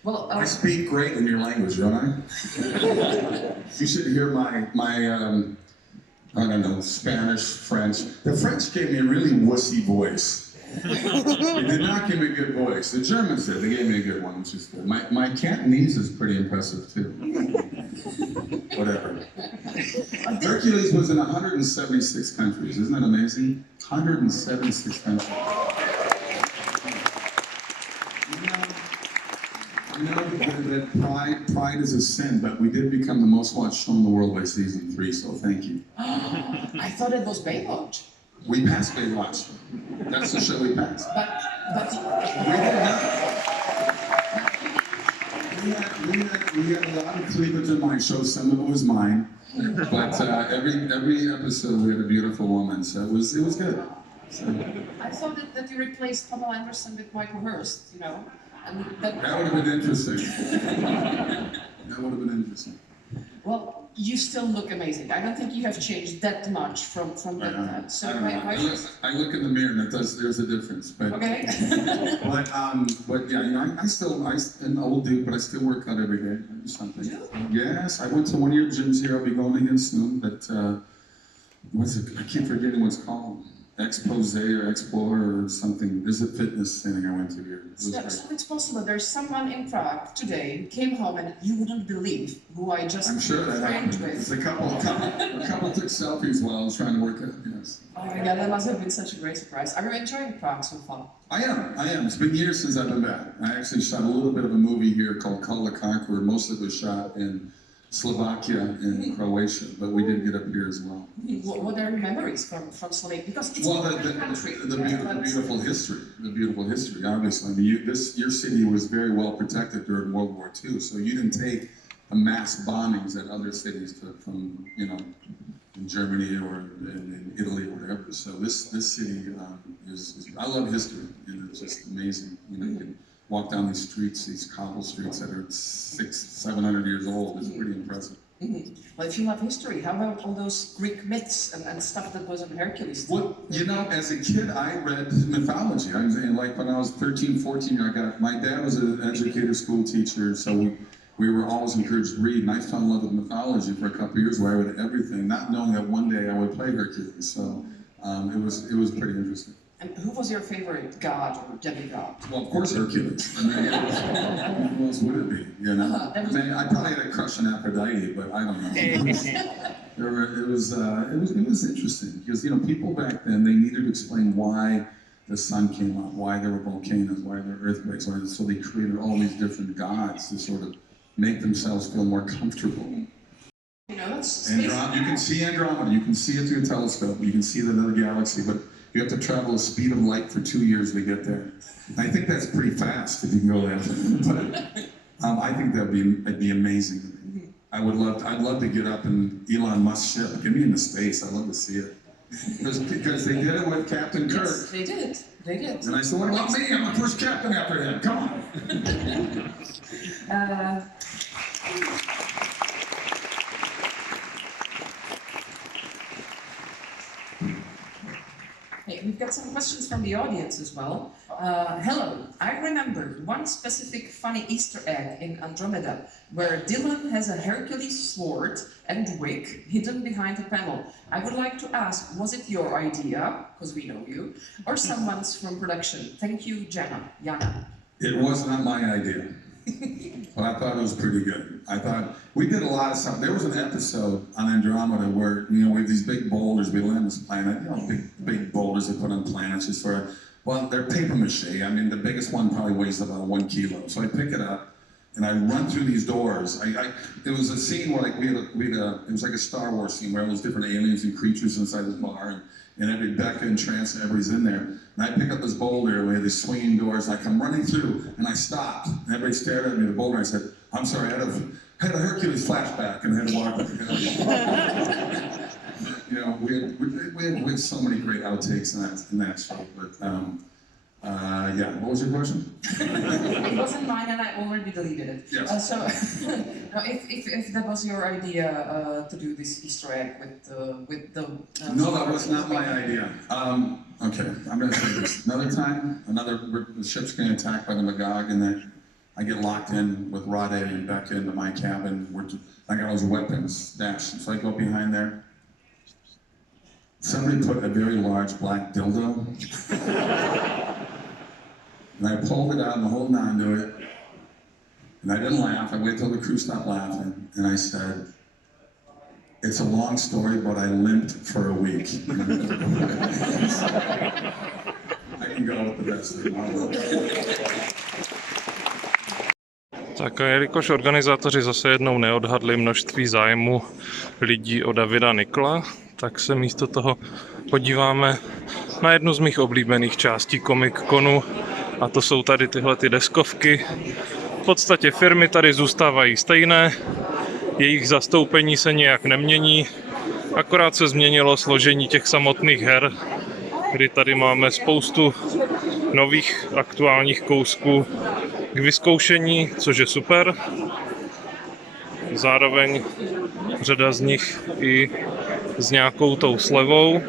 Well, I speak great in your language, don't I? You should hear my I don't know, Spanish, French. The French gave me a really wussy voice. They did not give me a good voice. The Germans did. They gave me a good one, which is good. My Cantonese is pretty impressive, too. Whatever. Hercules was in 176 countries. Isn't that amazing? 176 countries. You know that pride is a sin, but we did become the most watched show in the world by season 3, so thank you. I thought it was Baywatch. We passed Baywatch. That's the show we passed. But we did not. We had a lot of cleavage in my show. Some of it was mine, but every episode we had a beautiful woman, so it was good. So. I thought that you replaced Pamela Anderson with Michael Hurst, you know. And that would have been interesting. That would have been interesting. Well, you still look amazing. I don't think you have changed that much from that time. So I look in the mirror and there's a difference. But, okay. but yeah, you know, I'm old dude, but I still work out every day. I do something. Yes, I went to one of your gyms here. I'll be going again soon. But what's it? I keep forgetting what's called. Expose or Explore or something. There's a fitness thing I went to here. So it's possible. There's someone in Prague today who came home and you wouldn't believe who I just I'm sure that happened. with. A couple took selfies while I was trying to work out. Yes. Oh my God, that must have been such a great surprise. Are you enjoying Prague so far? I am. It's been years since I've been back. I actually shot a little bit of a movie here called Call the Conqueror. Most of it was shot in Slovakia and Croatia, but we did get up here as well. What are your memories from Slovakia? Because it's the beautiful history. The beautiful history, obviously. I mean, your city was very well protected during World War II, so you didn't take the mass bombings that other cities took from, you know, in Germany or in Italy or whatever. So this city is I love history, and it's just amazing. You know, you can walk down these streets, these cobble streets that are 600-700 years old. It's pretty impressive. Well, if you love history, how about all those Greek myths and stuff that was in Hercules? Well, you know, as a kid, I read mythology. I was like when I was 13, 14, my dad was an educator, school teacher, so we were always encouraged to read, and I fell in love with mythology for a couple of years where I read everything, not knowing that one day I would play Hercules. So it was pretty interesting. And who was your favorite god or demigod? Well, of course, Hercules. I mean, who else would it be? You know, I mean, I probably had a crush on Aphrodite, but I don't know. It was interesting because, you know, people back then, they needed to explain why the sun came up, why there were volcanoes, why there were earthquakes, so they created all these different gods to sort of make themselves feel more comfortable. You know, that's you can see Andromeda, you can see it through a telescope, you can see another galaxy, but you have to travel the speed of light for 2 years to get there. I think that's pretty fast if you can go there. But I think that'd be amazing. I'd love to get up in Elon Musk's ship. Get me into space. I'd love to see it. Because they did it with Captain Kirk. Yes, they did. They did. And I said, what about me? I'm the first captain after him. Come on. Hey, we've got some questions from the audience as well. Hello, I remember one specific funny Easter egg in Andromeda where Dylan has a Hercules sword and wig hidden behind a panel. I would like to ask, was it your idea, because we know you, or someone's from production? Thank you, Jana. It was not my idea, but I thought it was pretty good. I thought we did a lot of stuff. There was an episode on Andromeda where, you know, we have these big boulders. We land on this planet, you know, big boulders they put on planets. Just sort of, well, they're paper mache. I mean, the biggest one probably weighs about 1 kilo. So I pick it up and I run through these doors. It was a scene where like it was like a Star Wars scene where all these different aliens and creatures inside this bar, and every Becca and trance and everybody's in there. And I pick up this boulder, and we had these swinging doors, and I come running through, and I stopped. And everybody stared at me, the boulder, and I said, I'm sorry, I had a Hercules flashback and had to walk with the guy. You know, we had so many great outtakes in that show, but yeah, what was your question? It wasn't mine and I already deleted it. Yes. So, no, if that was your idea to do this Easter egg with the... No, that was not my idea. Okay, I'm gonna say this. Another time, the ship's getting attacked by the Magog, and then I get locked in with Rade and Becca into my cabin. I got all those weapons stashed, so I go behind there. Somebody put a very large black dildo, and I pulled it out and holding on to it, and I didn't laugh. I waited till the crew stopped laughing, and I said, "It's a long story, but I limped for a week." I can go with the rest of it. Tak a jelikož organizátoři zase jednou neodhadli množství zájmu lidí o Davida Nichola, tak se místo toho podíváme na jednu z mých oblíbených částí Comic-Conu, a to jsou tady tyhle ty deskovky. V podstatě firmy tady zůstávají stejné, jejich zastoupení se nijak nemění, akorát se změnilo složení těch samotných her, kdy tady máme spoustu nových aktuálních kousků k vyzkoušení, což je super. Zároveň řada z nich i s nějakou tou slevou.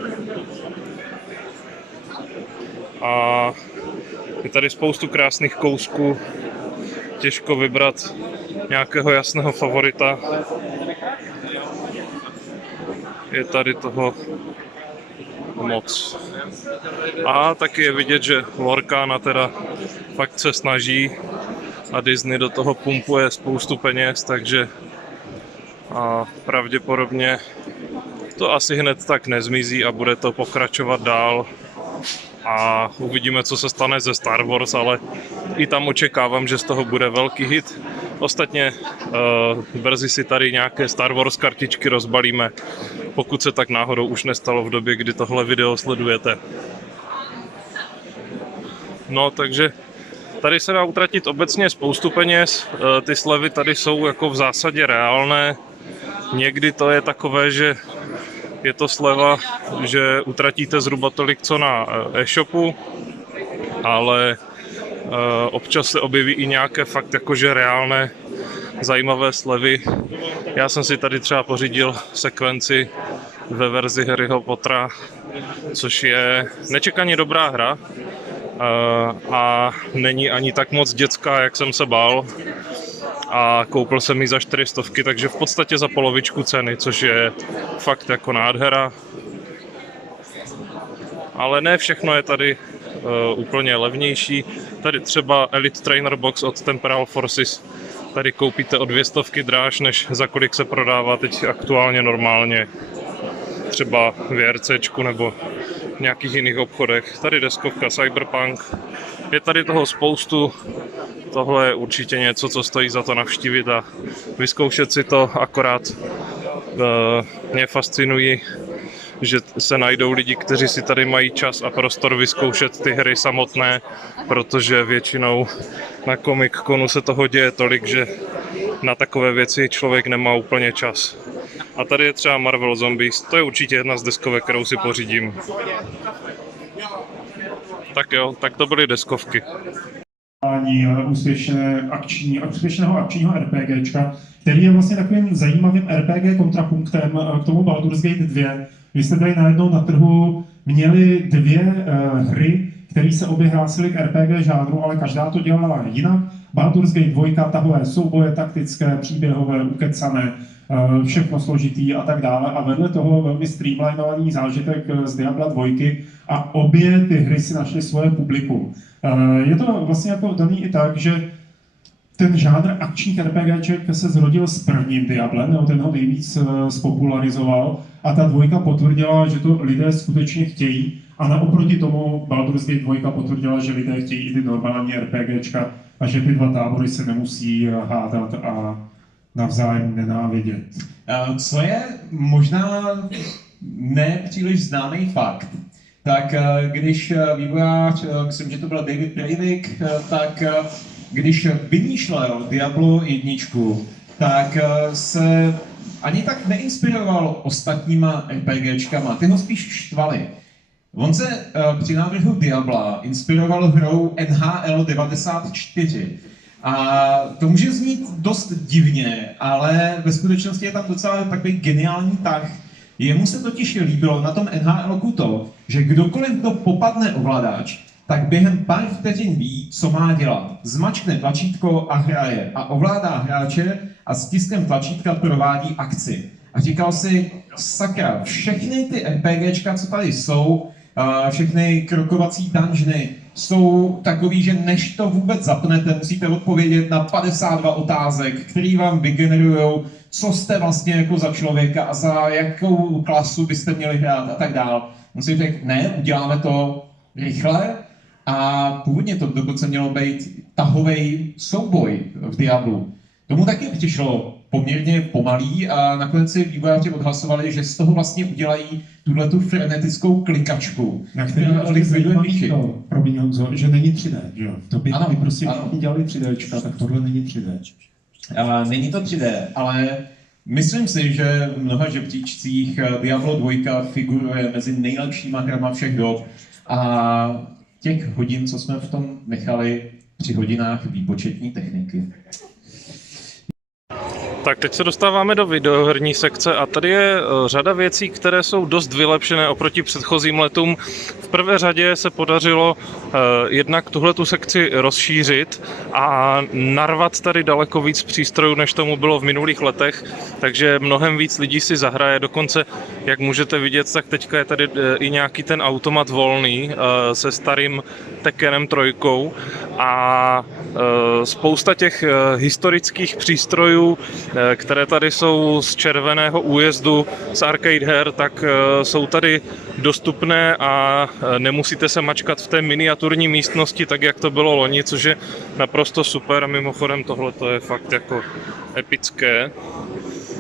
A je tady spoustu krásných kousků. Těžko vybrat nějakého jasného favorita. Je tady toho moc. A taky je vidět, že Lorcana teda fakt se snaží a Disney do toho pumpuje spoustu peněz, takže pravděpodobně to asi hned tak nezmizí a bude to pokračovat dál. A uvidíme, co se stane ze Star Wars, ale i tam očekávám, že z toho bude velký hit. Ostatně brzy si tady nějaké Star Wars kartičky rozbalíme, pokud se tak náhodou už nestalo v době, kdy tohle video sledujete. No, takže tady se dá utratit obecně spoustu peněz, ty slevy tady jsou jako v zásadě reálné. Někdy to je takové, že je to sleva, že utratíte zhruba tolik, co na e-shopu, ale občas se objeví i nějaké fakt jakože reálné zajímavé slevy. Já jsem si tady třeba pořídil sekvenci ve verzi Harryho Pottera, což je nečekaně dobrá hra a není ani tak moc dětská, jak jsem se bál. A koupil jsem ji za 400, takže v podstatě za polovičku ceny, což je fakt jako nádhera. Ale ne všechno je tady úplně levnější. Tady třeba Elite Trainer Box od Temporal Forces. Tady koupíte o 200 dráž, než za kolik se prodává teď aktuálně normálně. Třeba v RCčku nebo v nějakých jiných obchodech. Tady deskovka Cyberpunk. Je tady toho spoustu. Tohle je určitě něco, co stojí za to navštívit a vyzkoušet si to, akorát mě fascinují, že se najdou lidi, kteří si tady mají čas a prostor vyzkoušet ty hry samotné, protože většinou na Comic-Conu se toho děje tolik, že na takové věci člověk nemá úplně čas. A tady je třeba Marvel Zombies, to je určitě jedna z deskovek, kterou si pořídím. Tak jo, tak to byly deskovky. Úspěšného akčního RPGčka, který je vlastně takovým zajímavým RPG kontrapunktem k tomu Baldur's Gate 2. Vy jste tady najednou na trhu měli dvě hry, které se obě hlásily k RPG žánru, ale každá to dělala jinak. Baldur's Gate 2, tahové souboje taktické, příběhové, ukecané, všechno složitý a tak dále. A vedle toho velmi streamlinovaný zážitek z Diabla 2 a obě ty hry si našly svoje publikum. Je to vlastně jako daný i tak, že ten žánr akčních RPGček se zrodil s prvním Diablem, nebo ten ho nejvíc spopularizoval a ta dvojka potvrdila, že to lidé skutečně chtějí a naoproti tomu Baldur's Gate 2 potvrdila, že lidé chtějí i ty normální RPGčka a že ty dva tábory se nemusí hádat a navzájem nenávidět. Co je možná nepříliš známý fakt, tak když vývojář, myslím, že to byl David Brevik, tak když vymýšlel Diablo 1, tak se ani tak neinspiroval ostatníma RPGčkama, ty ho spíš štvaly. On se při návrhu Diabla inspiroval hrou NHL 94. A to může znít dost divně, ale ve skutečnosti je tam docela takový geniální tah. Jemu se totiž líbilo na tom NHLku to, že kdokoliv, kdo popadne ovladač, tak během pár vteřin ví, co má dělat. Zmačkne tlačítko a hraje. A ovládá hráče a s tiskem tlačítka provádí akci. A říkal si, sakra, všechny ty RPGčka, co tady jsou, všechny krokovací dungeony jsou takový, že než to vůbec zapnete, musíte odpovědět na 52 otázek, který vám vygenerujou, co jste vlastně jako za člověka a za jakou klasu byste měli hrát a tak dál. On si řekl, ne, uděláme to rychle a původně to dokonce mělo být tahovej souboj v Diablu. Tomu taky přišlo poměrně pomalý a nakonec si vývojáři odhlasovali, že z toho vlastně udělají tuhletu frenetickou klikačku, na které likviduje myši. Promiň Honzo, že není 3D, že jo? To by ano, prostě všichni dělali 3Dčka, tak tohle není 3D. Není to 3D, ale myslím si, že v mnoha žebříčcích Diablo 2 figuruje mezi nejlepšíma hrama všech dob a těch hodin, co jsme v tom nechali při hodinách výpočetní techniky. Tak teď se dostáváme do videoherní sekce a tady je řada věcí, které jsou dost vylepšené oproti předchozím letům. V prvé řadě se podařilo jednak tuhletu sekci rozšířit a narvat tady daleko víc přístrojů, než tomu bylo v minulých letech, takže mnohem víc lidí si zahraje. Dokonce, jak můžete vidět, tak teďka je tady i nějaký ten automat volný se starým Tekkenem 3 a spousta těch historických přístrojů, které tady jsou z červeného újezdu z arcade her, tak jsou tady dostupné a nemusíte se mačkat v té miniaturní místnosti, tak jak to bylo loni, což je naprosto super a mimochodem tohle to je fakt jako epické.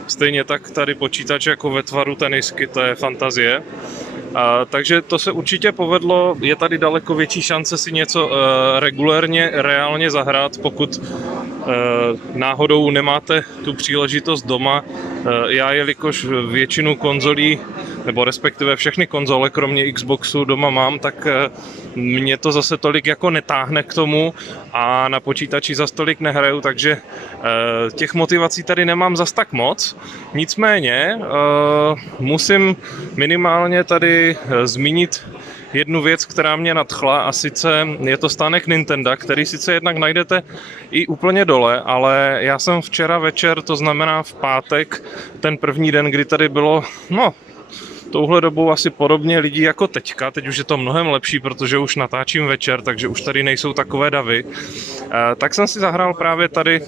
Stejně tak tady počítač jako ve tvaru tenisky, to je fantazie. Takže to se určitě povedlo, je tady daleko větší šance si něco regulérně, reálně zahrát, pokud náhodou nemáte tu příležitost doma. Já, jelikož většinu konzolí, nebo respektive všechny konzole, kromě Xboxu doma mám, tak mě to zase tolik jako netáhne k tomu a na počítači zas tolik nehraju, takže těch motivací tady nemám zas tak moc. Nicméně musím minimálně tady zmínit jednu věc, která mě nadchla, a sice je to stánek Nintendo, který sice jednak najdete i úplně dole, ale já jsem včera večer, to znamená v pátek, ten první den, kdy tady bylo, touhle dobou asi podobně lidí jako teďka, teď už je to mnohem lepší, protože už natáčím večer, takže už tady nejsou takové davy, tak jsem si zahrál právě tady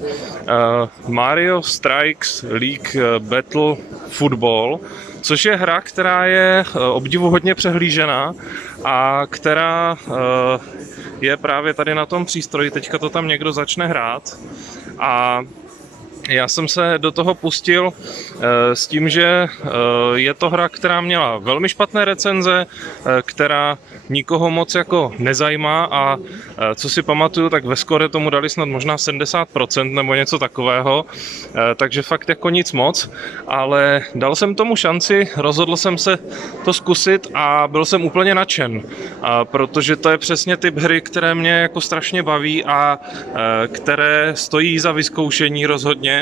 Mario Strikes League Battle Football, což je hra, která je obdivuhodně přehlížená a která je právě tady na tom přístroji, teďka to tam někdo začne hrát a já jsem se do toho pustil s tím, že je to hra, která měla velmi špatné recenze, která nikoho moc jako nezajímá a co si pamatuju, tak ve skore tomu dali snad možná 70% nebo něco takového, takže fakt jako nic moc, ale dal jsem tomu šanci, rozhodl jsem se to zkusit a byl jsem úplně nadšen, protože to je přesně typ hry, které mě jako strašně baví a které stojí za vyzkoušení rozhodně,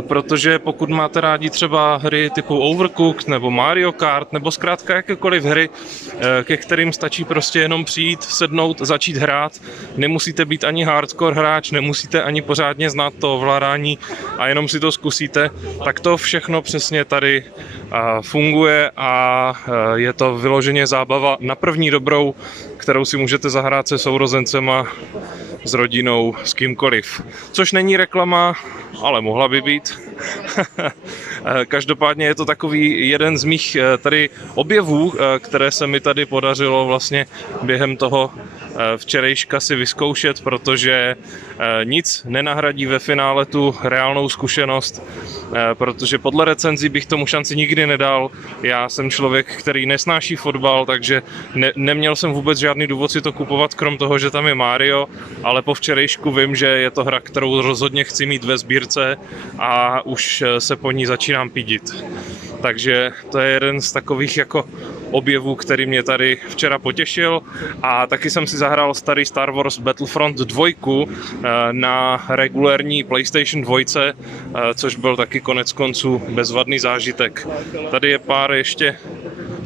protože pokud máte rádi třeba hry typu Overcooked nebo Mario Kart nebo zkrátka jakékoliv hry, ke kterým stačí prostě jenom přijít, sednout, začít hrát, nemusíte být ani hardcore hráč, nemusíte ani pořádně znát to ovládání a jenom si to zkusíte, tak to všechno přesně tady funguje a je to vyloženě zábava na první dobrou, kterou si můžete zahrát se sourozencema, s rodinou, s kýmkoliv. Což není reklama, ale mohla by být. Každopádně je to takový jeden z mých tady objevů, které se mi tady podařilo vlastně během toho včerejška si vyzkoušet, protože nic nenahradí ve finále tu reálnou zkušenost, protože podle recenzí bych tomu šanci nikdy nedal. Já jsem člověk, který nesnáší fotbal, takže neměl jsem vůbec žádný důvod si to kupovat, krom toho, že tam je Mario, ale po včerejšku vím, že je to hra, kterou rozhodně chci mít ve sbírce a už se po ní začínám pídit. Takže to je jeden z takových jako objevů, který mě tady včera potěšil. A taky jsem si zahrál starý Star Wars Battlefront 2 na regulérní PlayStation 2, což byl taky konec konců bezvadný zážitek. Tady je pár ještě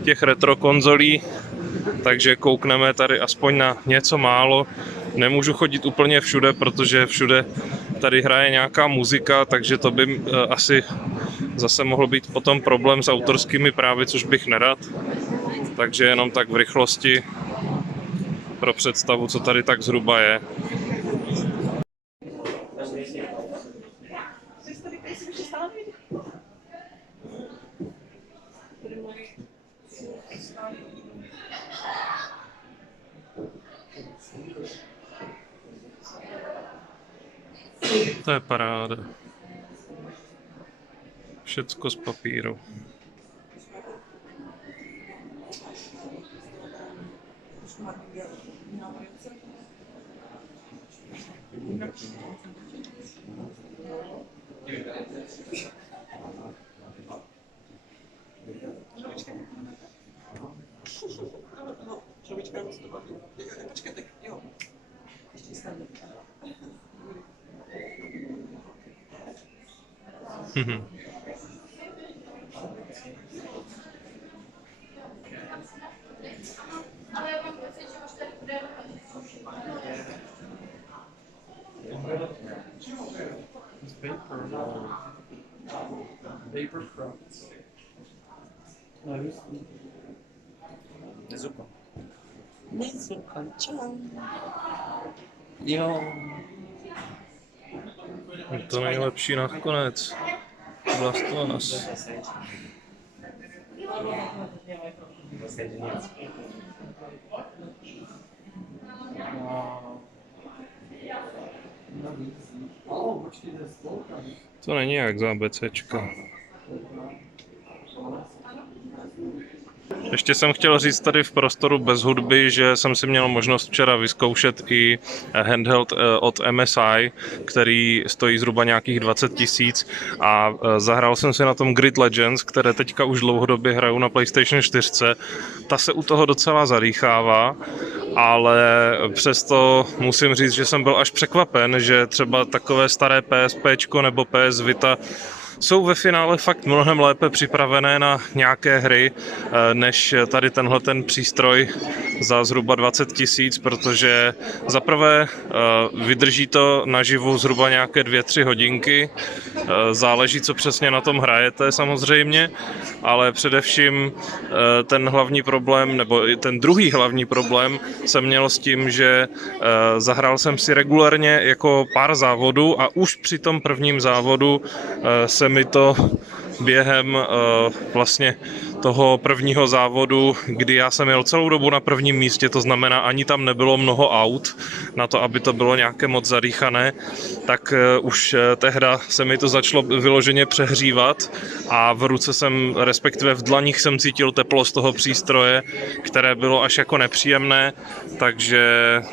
těch retro konzolí, takže koukneme tady aspoň na něco málo. Nemůžu chodit úplně všude, protože všude tady hraje nějaká muzika, takže to by asi zase mohl být potom problém s autorskými právy, což bych nerad. Takže jenom tak v rychlosti pro představu, co tady tak zhruba je. To je paráda. Všecko z papíru. To nejlepší nakonec. Vlastnost. To není jak za ABCčka. Ještě jsem chtěl říct tady v prostoru bez hudby, že jsem si měl možnost včera vyzkoušet i handheld od MSI, který stojí zhruba nějakých 20 000 a zahrál jsem si na tom Grid Legends, které teďka už dlouhodobě hraju na PlayStation 4. Ta se u toho docela zadýchává, ale přesto musím říct, že jsem byl až překvapen, že třeba takové staré PSPčko nebo PS Vita jsou ve finále fakt mnohem lépe připravené na nějaké hry, než tady tenhle ten přístroj za zhruba 20 000, protože zaprvé vydrží to naživu zhruba nějaké 2-3 hodinky, záleží, co přesně na tom hrajete samozřejmě, ale především ten hlavní problém, nebo ten druhý hlavní problém jsem měl s tím, že zahrál jsem si regulérně jako pár závodů a už při tom prvním závodu se mi to během vlastně toho prvního závodu, kdy já jsem jel celou dobu na prvním místě, to znamená, ani tam nebylo mnoho aut na to, aby to bylo nějaké moc zadýchané, tak už tehda se mi to začalo vyloženě přehřívat a v ruce jsem, respektive v dlaních jsem cítil teplo z toho přístroje, které bylo až jako nepříjemné, takže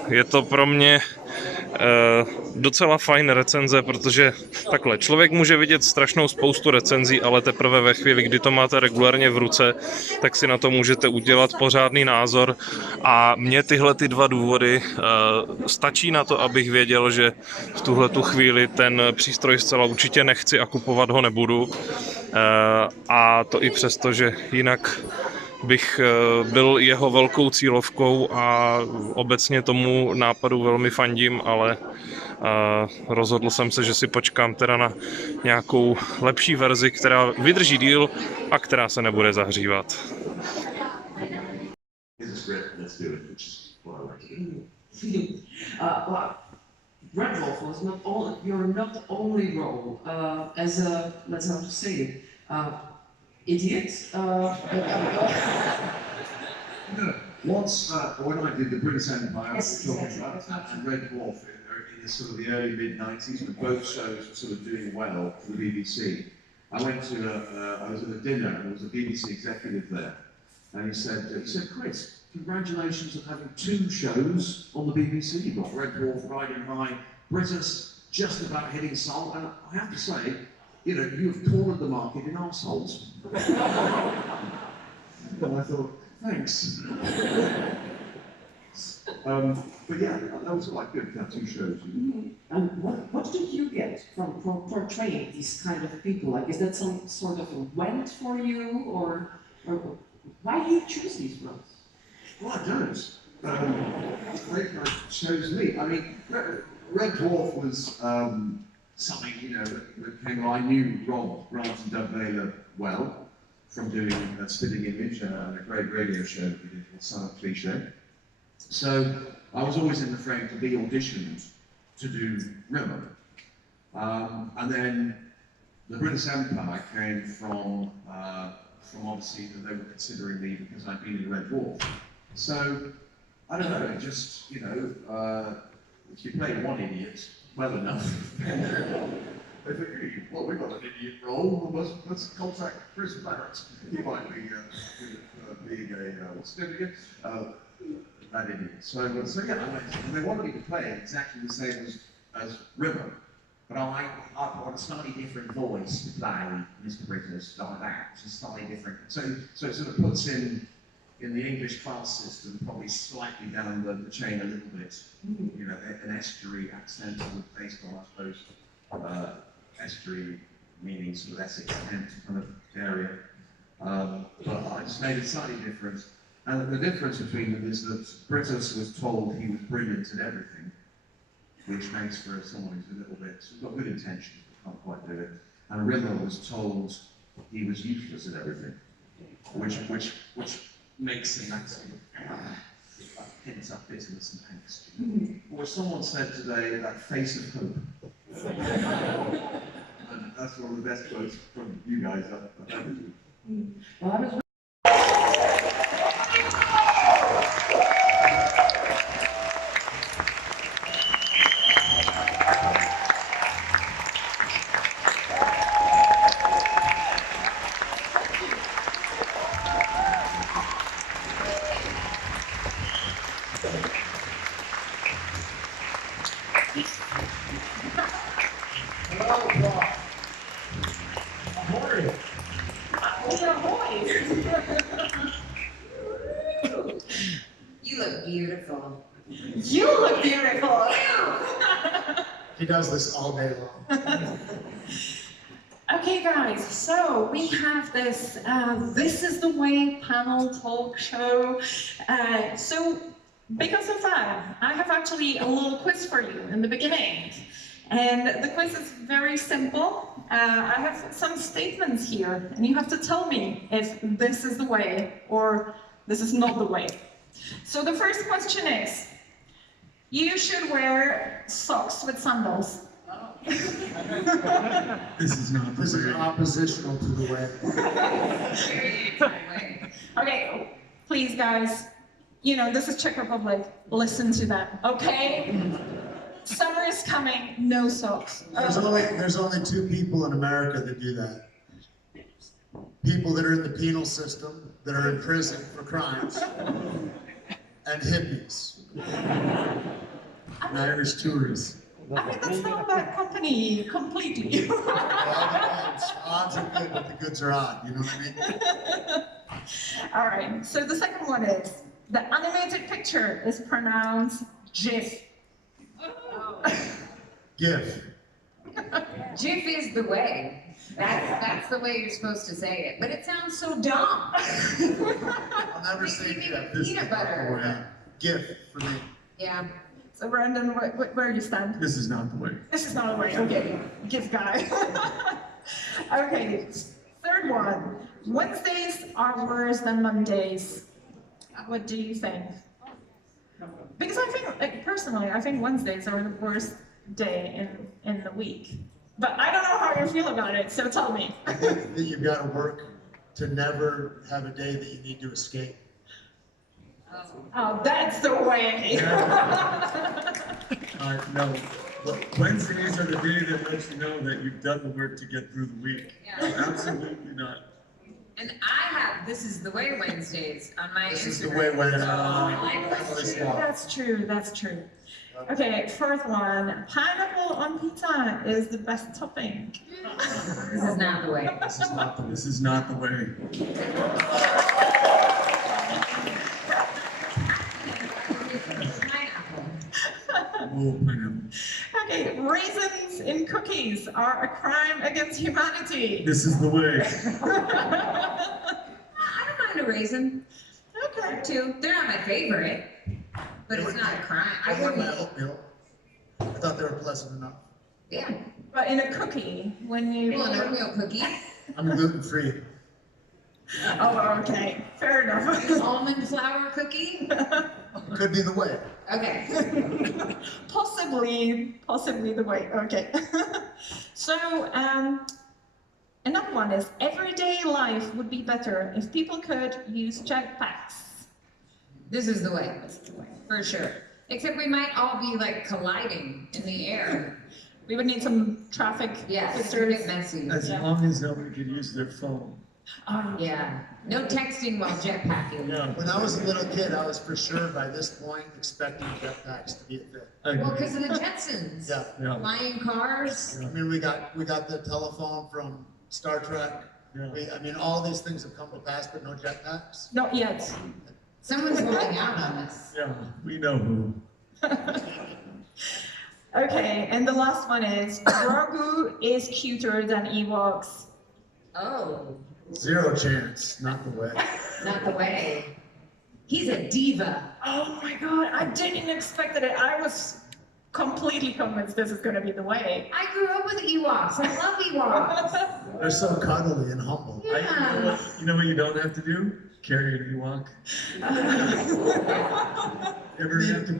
je to pro mě docela fajn recenze, protože takhle, člověk může vidět strašnou spoustu recenzí, ale teprve ve chvíli, kdy to máte regulárně v ruce, tak si na to můžete udělat pořádný názor a mně tyhle ty dva důvody stačí na to, abych věděl, že v tuhletu chvíli ten přístroj zcela určitě nechci a kupovat ho nebudu a to i přesto, že jinak bych byl jeho velkou cílovkou a obecně tomu nápadu velmi fandím, ale rozhodl jsem se, že si počkám teda na nějakou lepší verzi, která vydrží díl a která se nebude zahřívat. Red Wolf was not all, your not only role as a, let's how to say it, idiot. once, when I did the British Empire, Yes, we were yes, talking yes, about, and Red Dwarf in the sort of the early mid-90s, when both shows were sort of doing well for the BBC. I went to I was at a dinner and there was a BBC executive there, and he said, Chris, congratulations on having 2 shows on the BBC. You've got Red Dwarf riding high, British just about hitting salt, and I have to say, you know, you've cornered the market in arseholes. And I thought, thanks. But yeah, that was like good to have 2 shows. And what did you get from portraying these kind of people? Like, is that some sort of a went for you, or why do you choose these roles? Well, I don't. They kind of chose me. I mean, Red Dwarf was something, you know, that came. I knew Rob Grant and Doug Naylor well from doing Spitting Image, a great radio show that we did called Son of Cliche. So I was always in the frame to be auditioned to do Rimmer. And then the British Empire came from obviously that they were considering me because I'd been in Red Dwarf. So, I don't know, it just, you know, if you play one idiot well enough, they think, well, we've got an idiot role, let's contact Chris Barrett. He might be being a, what's it again? That idiot. So yeah, I went, and they wanted me to play exactly the same as River. But I want a slightly different voice to play Mr. British like that. It's just slightly different. So it sort of puts in the English class system probably slightly down the chain a little bit. You know, an estuary accent based on, I suppose, estuary meaning sort of Essex, Kent kind of area. But I just made it slightly different. And the difference between them is that Britus was told he was brilliant at everything, which makes for someone who's a little bit, who's got good intentions but can't quite do it. And Rimmer was told he was useless at everything, which makes him actually pent up bitterness and angst. Or someone said today, that face of hope. And that's one of the best quotes from you guys I've ever do. Well, I was You look beautiful. You look beautiful. He does this all day long. Okay, guys, so we have this This Is the Way panel talk show. So because of that, I have actually a little quiz for you in the beginning. And the quiz is very simple. I have some statements here, and you have to tell me if this is the way or this is not the way. So the first question is, you should wear socks with sandals. This is oppositional to the way. Okay, please guys, you know, this is Czech Republic, listen to them, okay? Summer is coming, no socks. There's only 2 people in America that do that. People that are in the penal system, that are in prison for crimes, and hippies. And Irish tourists. I mean, that's not a bad company, completely. Odds are good, but the goods are odd, you know what I mean? All right, so the second one is, the animated picture is pronounced GIF. GIF. GIF is the way. That's the way you're supposed to say it, but it sounds so dumb. I'll never say GIF. Peanut butter. GIF for me. Yeah. So Brandon, where do you stand? This is not the way. This is not the way. Okay, GIF guy. Okay, third one. Wednesdays are worse than Mondays. What do you think? Because I think, like, personally, I think Wednesdays are the worst day in the week. But I don't know how you feel about it, so tell me. I think that you've got to work to never have a day that you need to escape. Oh, that's the way. No. Wednesdays are the day that lets you know that you've done the work to get through the week. Yeah. Absolutely not. And I have This Is the Way Wednesdays on my This Instagram. is the way when That's true, that's true. Okay, fourth one. Pineapple on pizza is the best topping. This is not the way. This is not the way. Oh, pineapple. Okay, raisins in cookies are a crime against humanity. This is the way. I don't mind a raisin. Okay. Too. They're not my favorite, but it's not a crime. I want my oatmeal. I thought they were pleasant enough. Yeah. But in a cookie, when you... Well, an oatmeal cookie. I'm gluten-free. Oh, okay. Fair enough. Almond flour cookie? Could be the way. Okay. Possibly the way. Okay. So, another one is everyday life would be better if people could use jetpacks. This is the way. For sure. Except we might all be like colliding in the air. We would need some traffic. Yes, it's filters. a bit messy. As long as nobody could use their phone. Yeah. No texting while jetpacking. No. When I was a little kid, I was for sure by this point expecting jetpacks to be a thing. Well, because of the Jetsons. Yeah. Flying cars. I mean, we got the telephone from Star Trek. Yeah. I mean, all these things have come to pass, but no jetpacks. Not yet. Someone's holding out on us. Yeah, we know who. Okay, and the last one is Grogu is cuter than Ewoks. Oh. Zero chance. Not the way. Not the way. He's a diva. Oh my god, I didn't expect it. I was completely convinced this is going to be the way. I grew up with Ewoks. I love Ewoks. They're so cuddly and humble. Yeah. You know what you don't have to do? Carry an Ewok.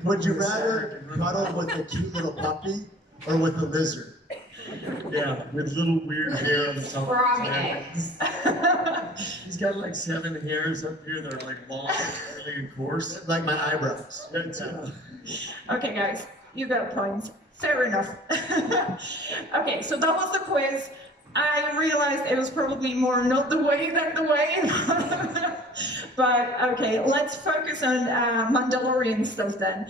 Would you rather cuddle with a cute little puppy or with a lizard? Yeah, with little weird hair on the top. Frog of his head. eggs. He's got like 7 hairs up here that are like long, really coarse. Like my eyebrows. Okay, guys, you got points. Fair enough. Okay, so that was the quiz. I realized it was probably more not the way than the way. But okay, let's focus on Mandalorian stuff then.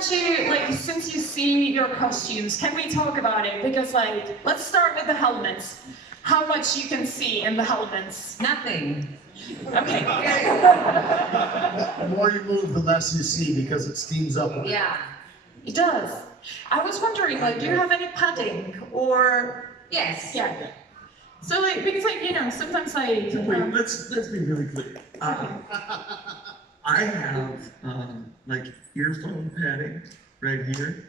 Since you see your costumes, can we talk about it? Because let's start with the helmets. How much you can see in the helmets? Nothing. Okay. The more you move, the less you see because it steams up. Yeah. It does. I was wondering, do you have any padding or? Yes. Yeah. So because sometimes Wait, let's be really clear. I have earphone padding right here,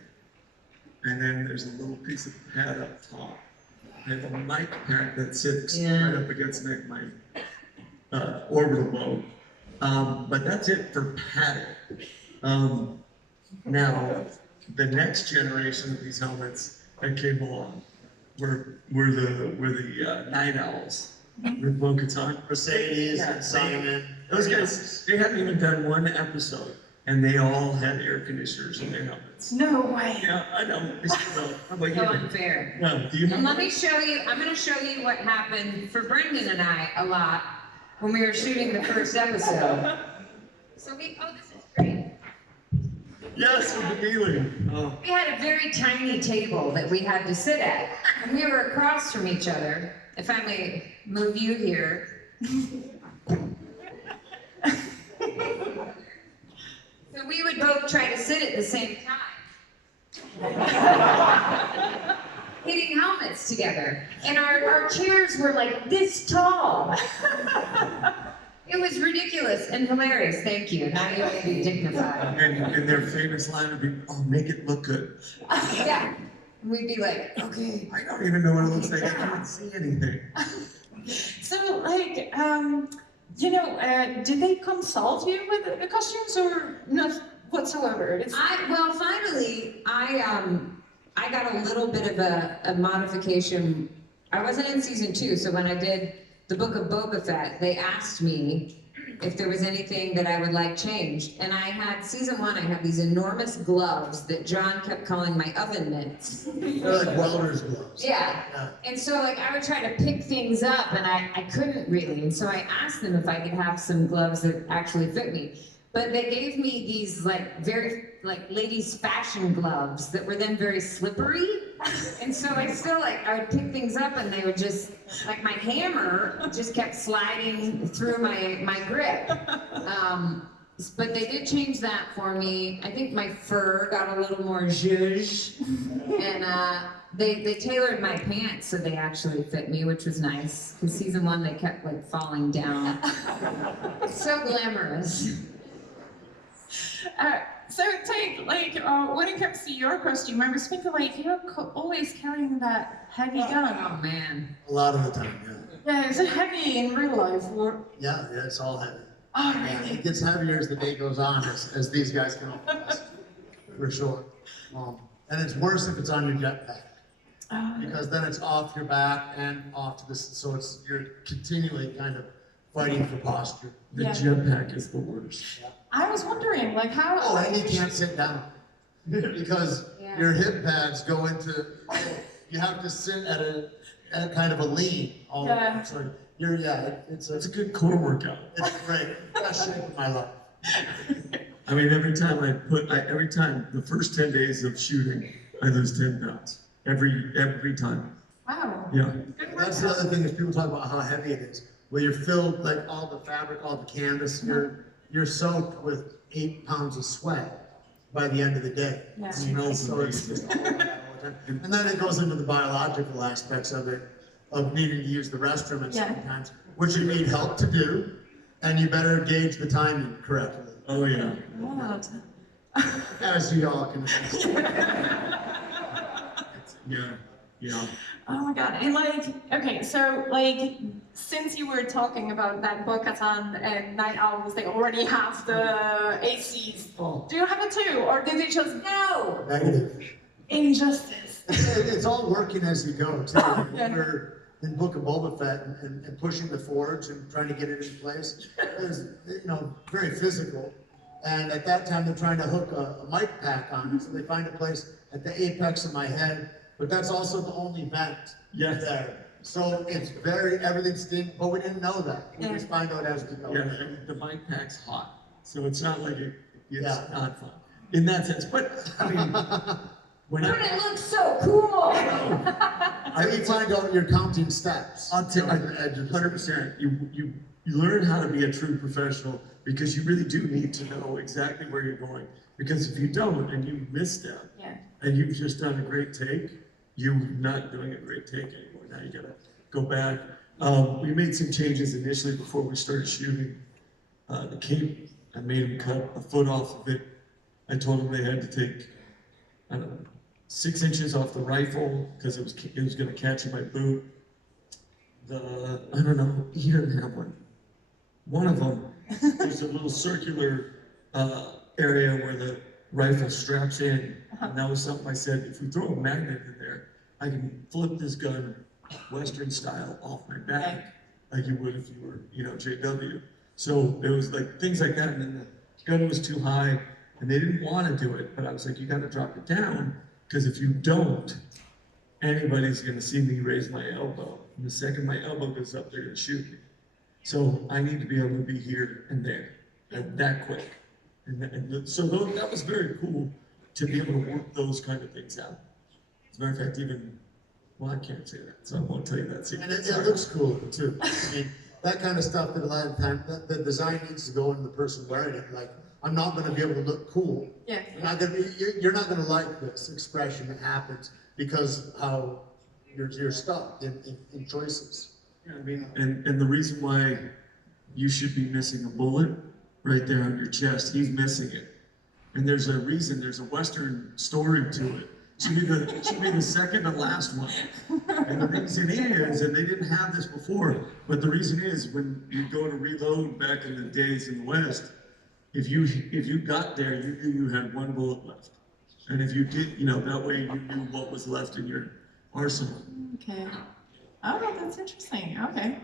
and then there's a little piece of pad up top. I have a mic pad that sits right up against my orbital bone. But that's it for padding. Now, the next generation of these helmets that came along were the night owls. With Bo-Katan. Mercedes and Simon. Those guys, they hadn't even done one episode, and they all had air conditioners in their helmets. No way. Yeah, I know. How about you? So unfair. Yeah, do you have And let me show you, I'm going to show you what happened for Brendan and I a lot when we were shooting the first episode. So this is great. Yes, with the kneeling. Oh. We had a very tiny table that we had to sit at, and we were across from each other. If I may move you here. So we would both try to sit at the same time. Hitting helmets together. And our chairs were like this tall. It was ridiculous and hilarious. Thank you. Now you have to be dignified. And their famous line would be, "Oh, make it look good." Yeah. We'd be like, okay. I don't even know what it looks like. I can't see anything. So, did they consult you with the costumes or not whatsoever? Finally, I got a little bit of a modification. I wasn't in season 2, so when I did the Book of Boba Fett, they asked me if there was anything that I would like changed. And I had, season 1, I had these enormous gloves that John kept calling my oven mitts. They're like welder's gloves. Yeah. And so like I would try to pick things up and I couldn't really. And so I asked them if I could have some gloves that actually fit me. But they gave me these like very like ladies fashion gloves that were then very slippery. And so I still like, I would pick things up and they would just, like my hammer just kept sliding through my grip. But they did change that for me. I think my fur got a little more zhuzh. And they tailored my pants so they actually fit me, which was nice. Because season 1, they kept like falling down. It's so glamorous. So take like when it comes to your costume, I was thinking like you're always carrying that heavy gun. Oh man. A lot of the time, yeah. Yeah, is it heavy in real life or? Yeah, it's all heavy. Oh Yeah, really? it gets heavier as the day goes on, as these guys come up, for sure. And it's worse if it's on your jetpack, because then it's off your back and off to this, so you're continually kind of fighting for posture. The Yeah. jetpack is the worst. I was wondering like how. Oh, and you can't sit down because your hip pads go into. You have to sit at a kind of a lean. All the time. So it's a good core workout. It's great. Best shape of my life. I mean, every time the first 10 days of shooting, I lose 10 pounds. Every time. Wow. Yeah. That's the other thing is people talk about how heavy it is. Well, you're filled like all the fabric, all the canvas. You're soaked with 8 pounds of sweat by the end of the day. Yeah. You know, so it's just all of that all the time. And then it goes into the biological aspects of it, of needing to use the restroom at certain times, which you need help to do, and you better gauge the timing correctly. Oh yeah. What? As you all can attest. Yeah. Oh my god, and like, okay, so like, since you were talking about that Bo-Katan and Night Owls, they already have the ACs. Do you have it too, or did they just no? Negative. Injustice. It's all working as you go, too. We're in Book of Boba Fett and pushing the forge and trying to get it in place. It was, very physical. And at that time, they're trying to hook a mic pack on it, so they find a place at the apex of my head. But that's also the only vent there. So it's everything's steam, but we didn't know that. We just find out as we go. Yeah, and the mic pack's hot, so it's not like it's not fun in that sense. But I mean, But it looks so cool. I mean, find out you're counting steps. I'll tell you, 100%. You learn how to be a true professional because you really do need to know exactly where you're going. Because if you don't and you misstep, and you've just done a great take, you're not doing a great take anymore. Now you gotta go back. We made some changes initially before we started shooting. The cape, I made them cut a foot off of it. I told them they had to take, 6 inches off the rifle because it was gonna catch in my boot. He doesn't have one. One of them, there's a little circular area where the rifle straps in. And that was something I said, if we throw a magnet in there, I can flip this gun Western style off my back, like you would if you were, JW. So it was like things like that, and then the gun was too high, and they didn't want to do it, but I was like, you got to drop it down, because if you don't, anybody's going to see me raise my elbow. And the second my elbow goes up, they're going to shoot me. So I need to be able to be here and there, and that quick. So that was very cool to be able to work those kind of things out. As a matter of fact, I can't say that, so I won't tell you that secret. And it looks cool, too. I mean, that kind of stuff that a lot of times, the design needs to go into the person wearing it. Like, I'm not going to be able to look cool. Yeah. You're not going to like this expression that happens because how you're stuck in choices. Yeah, I mean, and the reason why you should be missing a bullet right there on your chest, he's missing it. And there's a reason, there's a Western story to it. Should be the second and last one. And the reason is, and they didn't have this before, but the reason is when you go to reload back in the days in the West, if you got there, you knew you had one bullet left. And if you did, that way you knew what was left in your arsenal. Okay. Oh, that's interesting. Okay.